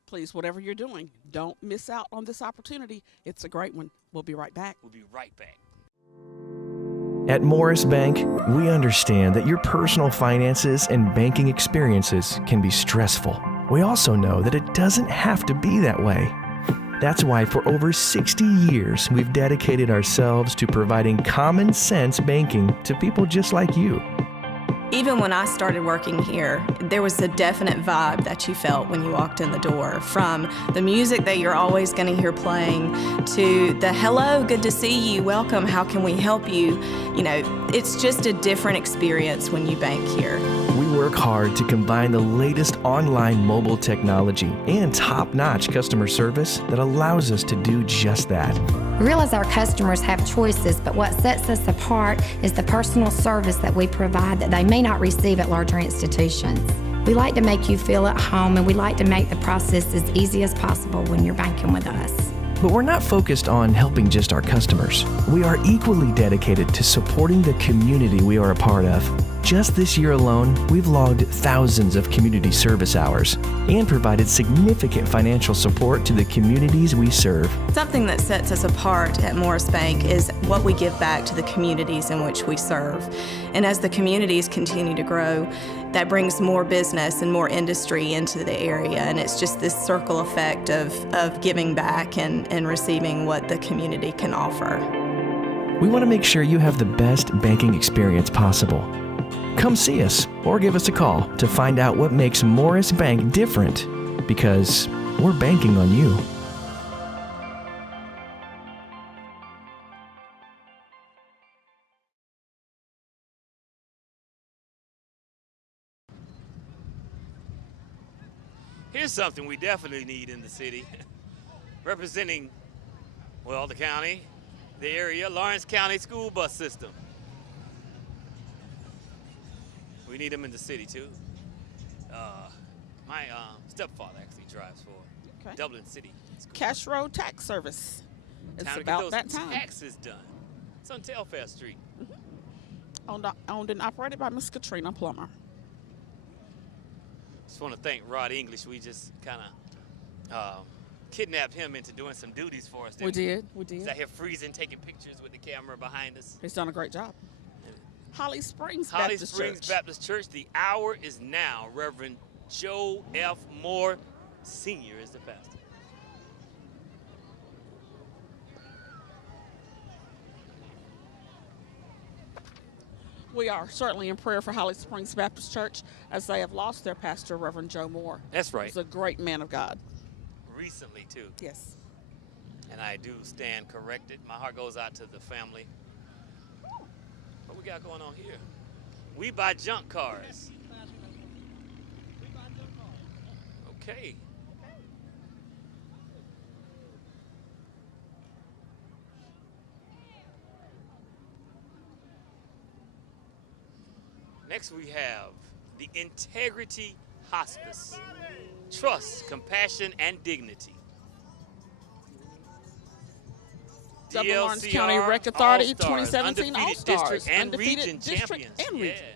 Please, whatever you're doing, don't miss out on this opportunity. It's a great one. We'll be right back. We'll be right back. At Morris Bank, we understand that your personal finances and banking experiences can be stressful. We also know that it doesn't have to be that way. That's why for over 60 years, we've dedicated ourselves to providing common sense banking to people just like you. Even when I started working here, there was a definite vibe that you felt when you walked in the door, from the music that you're always going to hear playing to the hello, good to see you, welcome, how can we help you? You know, it's just a different experience when you bank here. We work hard to combine the latest online mobile technology and top-notch customer service that allows us to do just that. We realize our customers have choices, but what sets us apart is the personal service that we provide that they may not receive at larger institutions. We like to make you feel at home, and we like to make the process as easy as possible when you're banking with us. But we're not focused on helping just our customers. We are equally dedicated to supporting the community we are a part of. Just this year alone, we've logged thousands of community service hours and provided significant financial support to the communities we serve. Something that sets us apart at Morris Bank is what we give back to the communities in which we serve. And as the communities continue to grow, that brings more business and more industry into the area. And it's just this circle effect of giving back and receiving what the community can offer. We want to make sure you have the best banking experience possible. Come see us or give us a call to find out what makes Morris Bank different, because we're banking on you. Here's something we definitely need in the city. Representing, well, the county, the area, Lawrence County school bus system. We need them in the city too. My stepfather actually drives for Dublin City. Cash Road Tax Service. It's Time to about get that those time. taxes done. It's on Telfair Street. Owned and operated by Miss Katrina Plummer. Just want to thank Rod English. We just kind of kidnapped him into doing some duties for us. We did. He's out here freezing, taking pictures with the camera behind us. He's done a great job. Holly Springs Holly Baptist Springs Church. Baptist Church. The hour is now. Reverend Joe F. Moore Sr. is the pastor. We are certainly in prayer for Holly Springs Baptist Church as they have lost their pastor, Reverend Joe Moore. That's right. He's a great man of God. Recently, too. Yes. And I do stand corrected. My heart goes out to the family. What we got going on here? We buy junk cars. Okay. Next we have the Integrity Hospice. Trust, compassion, and dignity. Dublin Lawrence County Rec Authority All-Stars, 2017 undefeated All-Stars. district and Undefeated region district champions. and region. Yeah.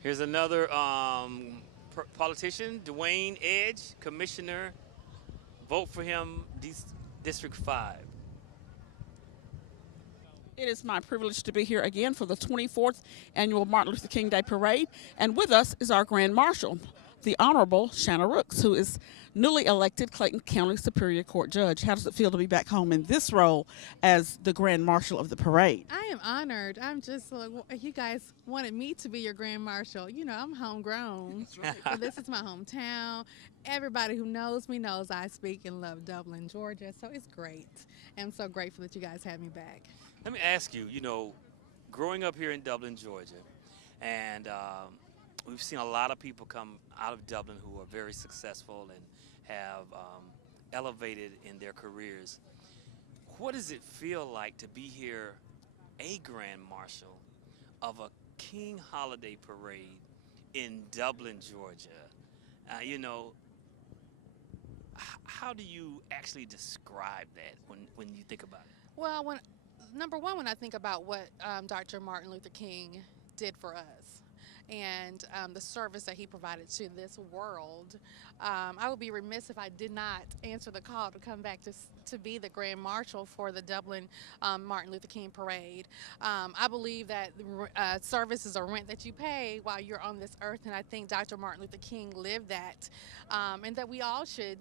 Here's another politician, Dwayne Edge, commissioner. Vote for him, District 5. It is my privilege to be here again for the 24th annual Martin Luther King Day Parade. And with us is our Grand Marshal, the Honorable Shanna Rooks, who is newly elected Clayton County Superior Court Judge. How does it feel to be back home in this role as the Grand Marshal of the parade? I am honored. I'm just like, you guys wanted me to be your Grand Marshal. You know, I'm homegrown. That's right. This is my hometown. Everybody who knows me knows I speak and love Dublin, Georgia. So it's great. I'm so grateful that you guys have me back. Let me ask you, you know, growing up here in Dublin, Georgia, and we've seen a lot of people come out of Dublin who are very successful and have elevated in their careers. What does it feel like to be here, a Grand Marshal of a King Holiday Parade in Dublin, Georgia? You know, how do you actually describe that when you think about it? Well, number one, when I think about what Dr. Martin Luther King did for us, and the service that he provided to this world, I would be remiss if I did not answer the call to come back to be the Grand Marshal for the Dublin Martin Luther King Parade. I believe that service is a rent that you pay while you're on this earth, and I think Dr. Martin Luther King lived that, and that we all should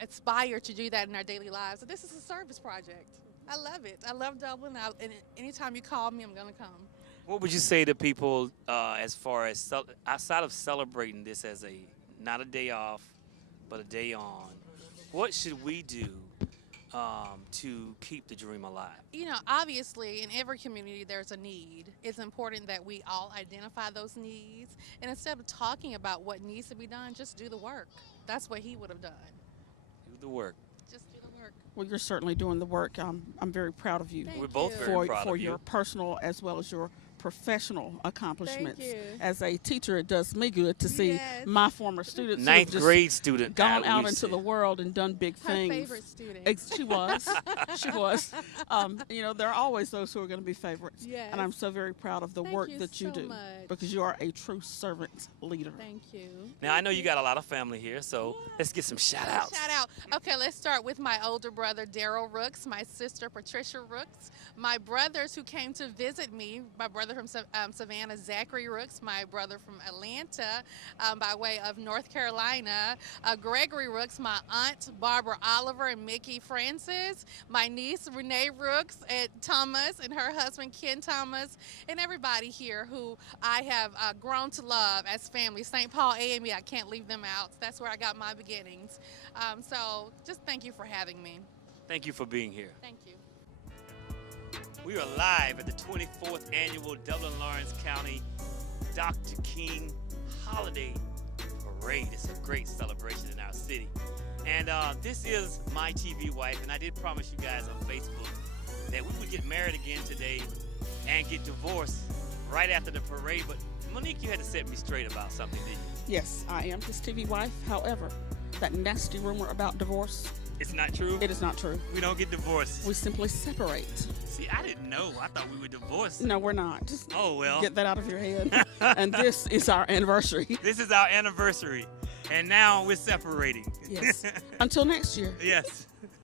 aspire to do that in our daily lives. So this is a service project. I love it. I love Dublin, and anytime you call me, I'm going to come. What would you say to people as far as outside of celebrating this as not a day off, but a day on? What should we do to keep the dream alive? You know, obviously, in every community, there's a need. It's important that we all identify those needs, and instead of talking about what needs to be done, just do the work. That's what he would have done. Do the work. Just do the work. Well, you're certainly doing the work. I'm very proud of you. We're both very proud for of you. your personal as well as your professional accomplishments. Thank you. As a teacher, it does me good to see my former students, Ninth who have just grade student, gone I out would into say. the world and done big Her things. favorite student. She was. She was. You know, there are always those who are going to be favorites. Yes. And I'm so very proud of the Thank work you that you so do much. because you are a true servant leader. Thank you. Now, I know you got a lot of family here, so let's get some shout outs. Shout out. Okay, let's start with my older brother, Daryl Rooks, my sister, Patricia Rooks, my brothers who came to visit me, my brother from Savannah, Zachary Rooks, my brother from Atlanta by way of North Carolina, Gregory Rooks, my aunt, Barbara Oliver and Mickey Francis, my niece, Renee Rooks, and Thomas, and her husband, Ken Thomas, and everybody here who I have grown to love as family. St. Paul AME, I can't leave them out. That's where I got my beginnings. So just thank you for having me. Thank you for being here. Thank you. We are live at the 24th annual Dublin Lawrence County Dr. King Holiday Parade. It's a great celebration in our city. And this is my TV wife, and I did promise you guys on Facebook that we would get married again today and get divorced right after the parade. But Monique, you had to set me straight about something, didn't you? Yes, I am his TV wife. However, that nasty rumor about divorce, it's not true? It is not true. We don't get divorced. We simply separate. See, I didn't know. I thought we were divorced. No, we're not. Just oh, well. Get that out of your head. And this is our anniversary. This is our anniversary. And now we're separating. Yes. Until next year. Yes.